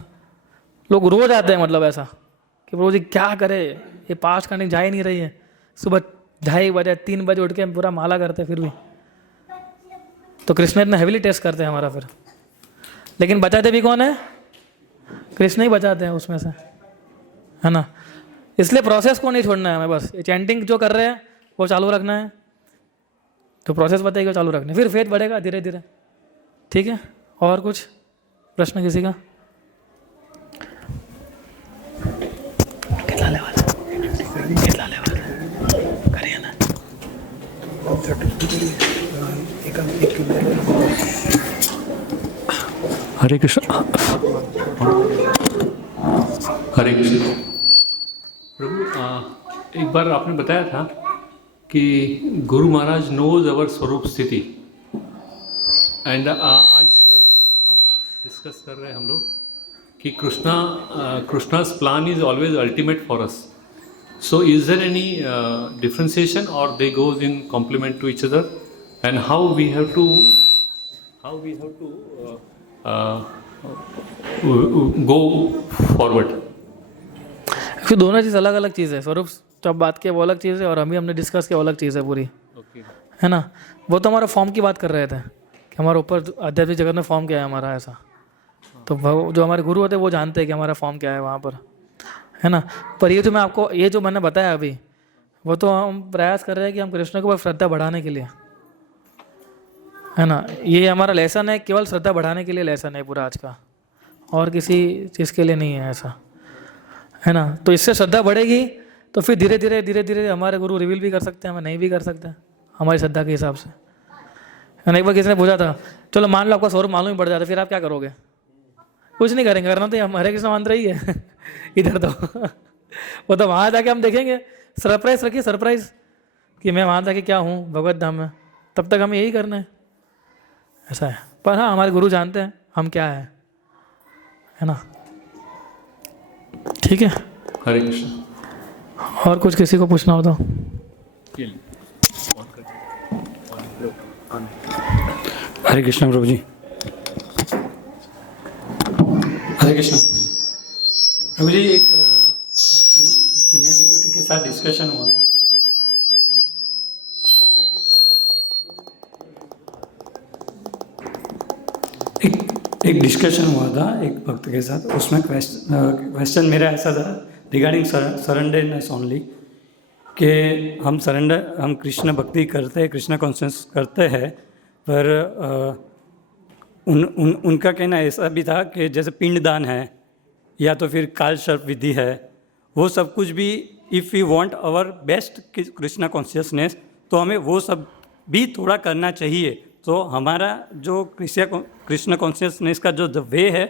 लोग रोज आते हैं, मतलब ऐसा कि प्रभु जी क्या करे, ये पास्ट कंडीशन जा ही नहीं रही है। सुबह 2:30 बजे 3 बजे उठ के पूरा माला करते हैं फिर भी। तो कृष्ण इतना हेविली टेस्ट करते हैं हमारा फिर, लेकिन बचाते भी कौन है? कृष्ण ही बचाते हैं उसमें से, है ना। इसलिए प्रोसेस को नहीं छोड़ना है हमें, बस चैंटिंग जो कर रहे हैं वो चालू रखना है। तो प्रोसेस बताइए चालू रखना, फिर फेथ बढ़ेगा धीरे धीरे, ठीक है। और कुछ प्रश्न किसी का? कितना लेवल करिए ना। हरे कृष्ण। हरे कृष्ण। प्रभु एक बार आपने बताया था कि गुरु महाराज नोज अवर स्वरूप स्थिति, एंड आज आप डिस्कस कर रहे हैं हम लोग कि Krishna's plan is always ultimate for us. So is there any differentiation or they goes in complement to each other, and how we have to go forward? फिर दोनों चीज़ अलग अलग चीज़ है। स्वरूप जब बात किया वो अलग चीज़ है, और अभी हमने डिस्कस किया वो अलग चीज़ है पूरी, है ना। वो तो हमारा फॉर्म की बात कर रहे थे कि हमारे ऊपर आध्यात्मिक जगत में फॉर्म क्या है हमारा, ऐसा। तो जो हमारे गुरु होते हैं वो जानते हैं कि हमारा फॉर्म क्या है वहाँ पर, है ना। पर ये जो मैं आपको ये जो मैंने बताया अभी, वो तो हम प्रयास कर रहे हैं कि हम कृष्ण के ऊपर श्रद्धा बढ़ाने के लिए, है ना। ये हमारा लेसन है, केवल श्रद्धा बढ़ाने के लिए लेसन है पूरा आज का, और किसी चीज़ के लिए नहीं है, ऐसा, है ना। तो इससे श्रद्धा बढ़ेगी तो फिर धीरे धीरे हमारे गुरु रिवील भी कर सकते हैं, हमें नहीं भी कर सकते हैं हमारी श्रद्धा के हिसाब से, है ना। एक बार किसी ने पूछा था, चलो मान लो आपका स्वरूप मालूम ही पड़ जाता, फिर आप क्या करोगे? कुछ नहीं करेंगे, करना तो हम हरे कृष्ण मंत्र ही है इधर तो वो तो वहाँ जाके हम देखेंगे। सरप्राइज रखिए, सरप्राइज कि मैं वहाँ जाके क्या हूँ भगवत धाम में, तब तक हमें यही करना है, ऐसा है। पर हाँ हमारे गुरु जानते हैं हम क्या है ना। ठीक है, हरे कृष्ण। और कुछ किसी को पूछना हो तो? हरे कृष्ण प्रभु जी। हरे कृष्ण प्रभु जी। एक सीनियर डिवोटी के साथ डिस्कशन हुआ था। एक डिस्कशन हुआ था एक भक्त के साथ, उसमें क्वेश्चन मेरा ऐसा था रिगार्डिंग सरेंडरनेस ओनली, कि हम कृष्ण भक्ति करते हैं, कृष्ण कॉन्शियस करते हैं, पर उनका कहना ऐसा भी था कि जैसे पिंडदान है या तो फिर काल सर्प विधि है, वो सब कुछ भी if you want our best Krishna consciousness, तो हमें वो सब भी थोड़ा करना चाहिए, तो हमारा जो कृष्ण कॉन्शियसनेस का जो वे है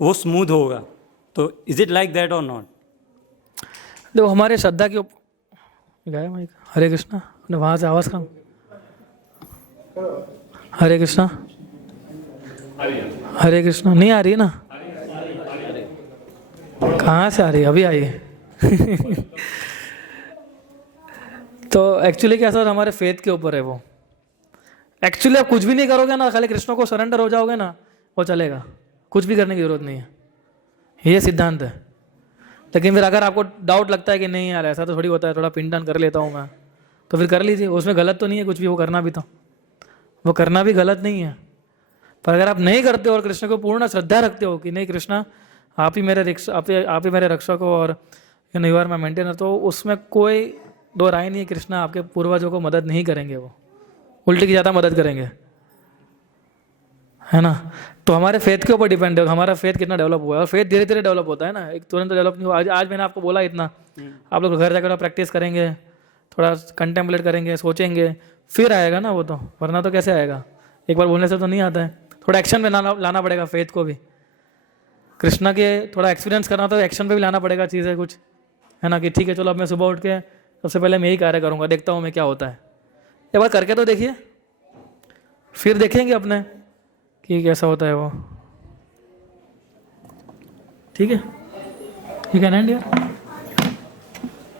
वो स्मूथ होगा। तो इज इट लाइक दैट और नॉट? देखो हमारे श्रद्धा के ऊपर गाया माइक। हरे कृष्णा, अपने वहाँ से आवाज़ कम। हरे कृष्णा, हरे कृष्णा, नहीं आ रही है ना? कहाँ से आ रही है? अभी आई है। तो एक्चुअली क्या सर, हमारे फेथ के ऊपर है वो। एक्चुअली आप कुछ भी नहीं करोगे ना, खाली कृष्ण को सरेंडर हो जाओगे ना, वो चलेगा, कुछ भी करने की जरूरत नहीं है, ये सिद्धांत है। लेकिन फिर अगर आपको डाउट लगता है कि नहीं यार ऐसा तो थोड़ी होता है, थोड़ा पिंडदान कर लेता हूँ मैं, तो फिर कर लीजिए, उसमें गलत तो नहीं है कुछ भी, वो करना भी, तो वो करना भी गलत नहीं है। पर अगर आप नहीं करते और कृष्ण को पूर्ण श्रद्धा रखते हो कि नहीं कृष्णा आप ही मेरे रक्षक हो और यू आर माई मेंटेनर, तो उसमें कोई दो राय नहीं है, कृष्णा आपके पूर्वजों को मदद नहीं करेंगे, वो उल्टी की ज़्यादा मदद करेंगे, है ना। तो हमारे फेथ के ऊपर डिपेंड है, हमारा फेथ कितना डेवलप हुआ है, और फेथ धीरे धीरे डेवलप होता है ना, एक तुरंत डेवलप नहीं हुआ। आज मैंने आपको बोला इतना, आप लोग घर जाकर प्रैक्टिस करेंगे, थोड़ा कंटेम्पलेट करेंगे, सोचेंगे, फिर आएगा ना वो, तो वरना तो कैसे आएगा, एक बार बोलने से तो नहीं आता है, थोड़ा एक्शन में लाना पड़ेगा फेथ को भी। कृष्णा के थोड़ा एक्सपीरियंस करना तो एक्शन पे भी लाना पड़ेगा चीज़ें कुछ, है ना, कि ठीक है चलो अब मैं सुबह उठ के सबसे पहले मैं यही कार्य करूँगा, देखता हूँ मैं क्या होता है, एक बार करके तो देखिए, फिर देखेंगे अपने कि कैसा होता है वो। ठीक है, ठीक है ना यार।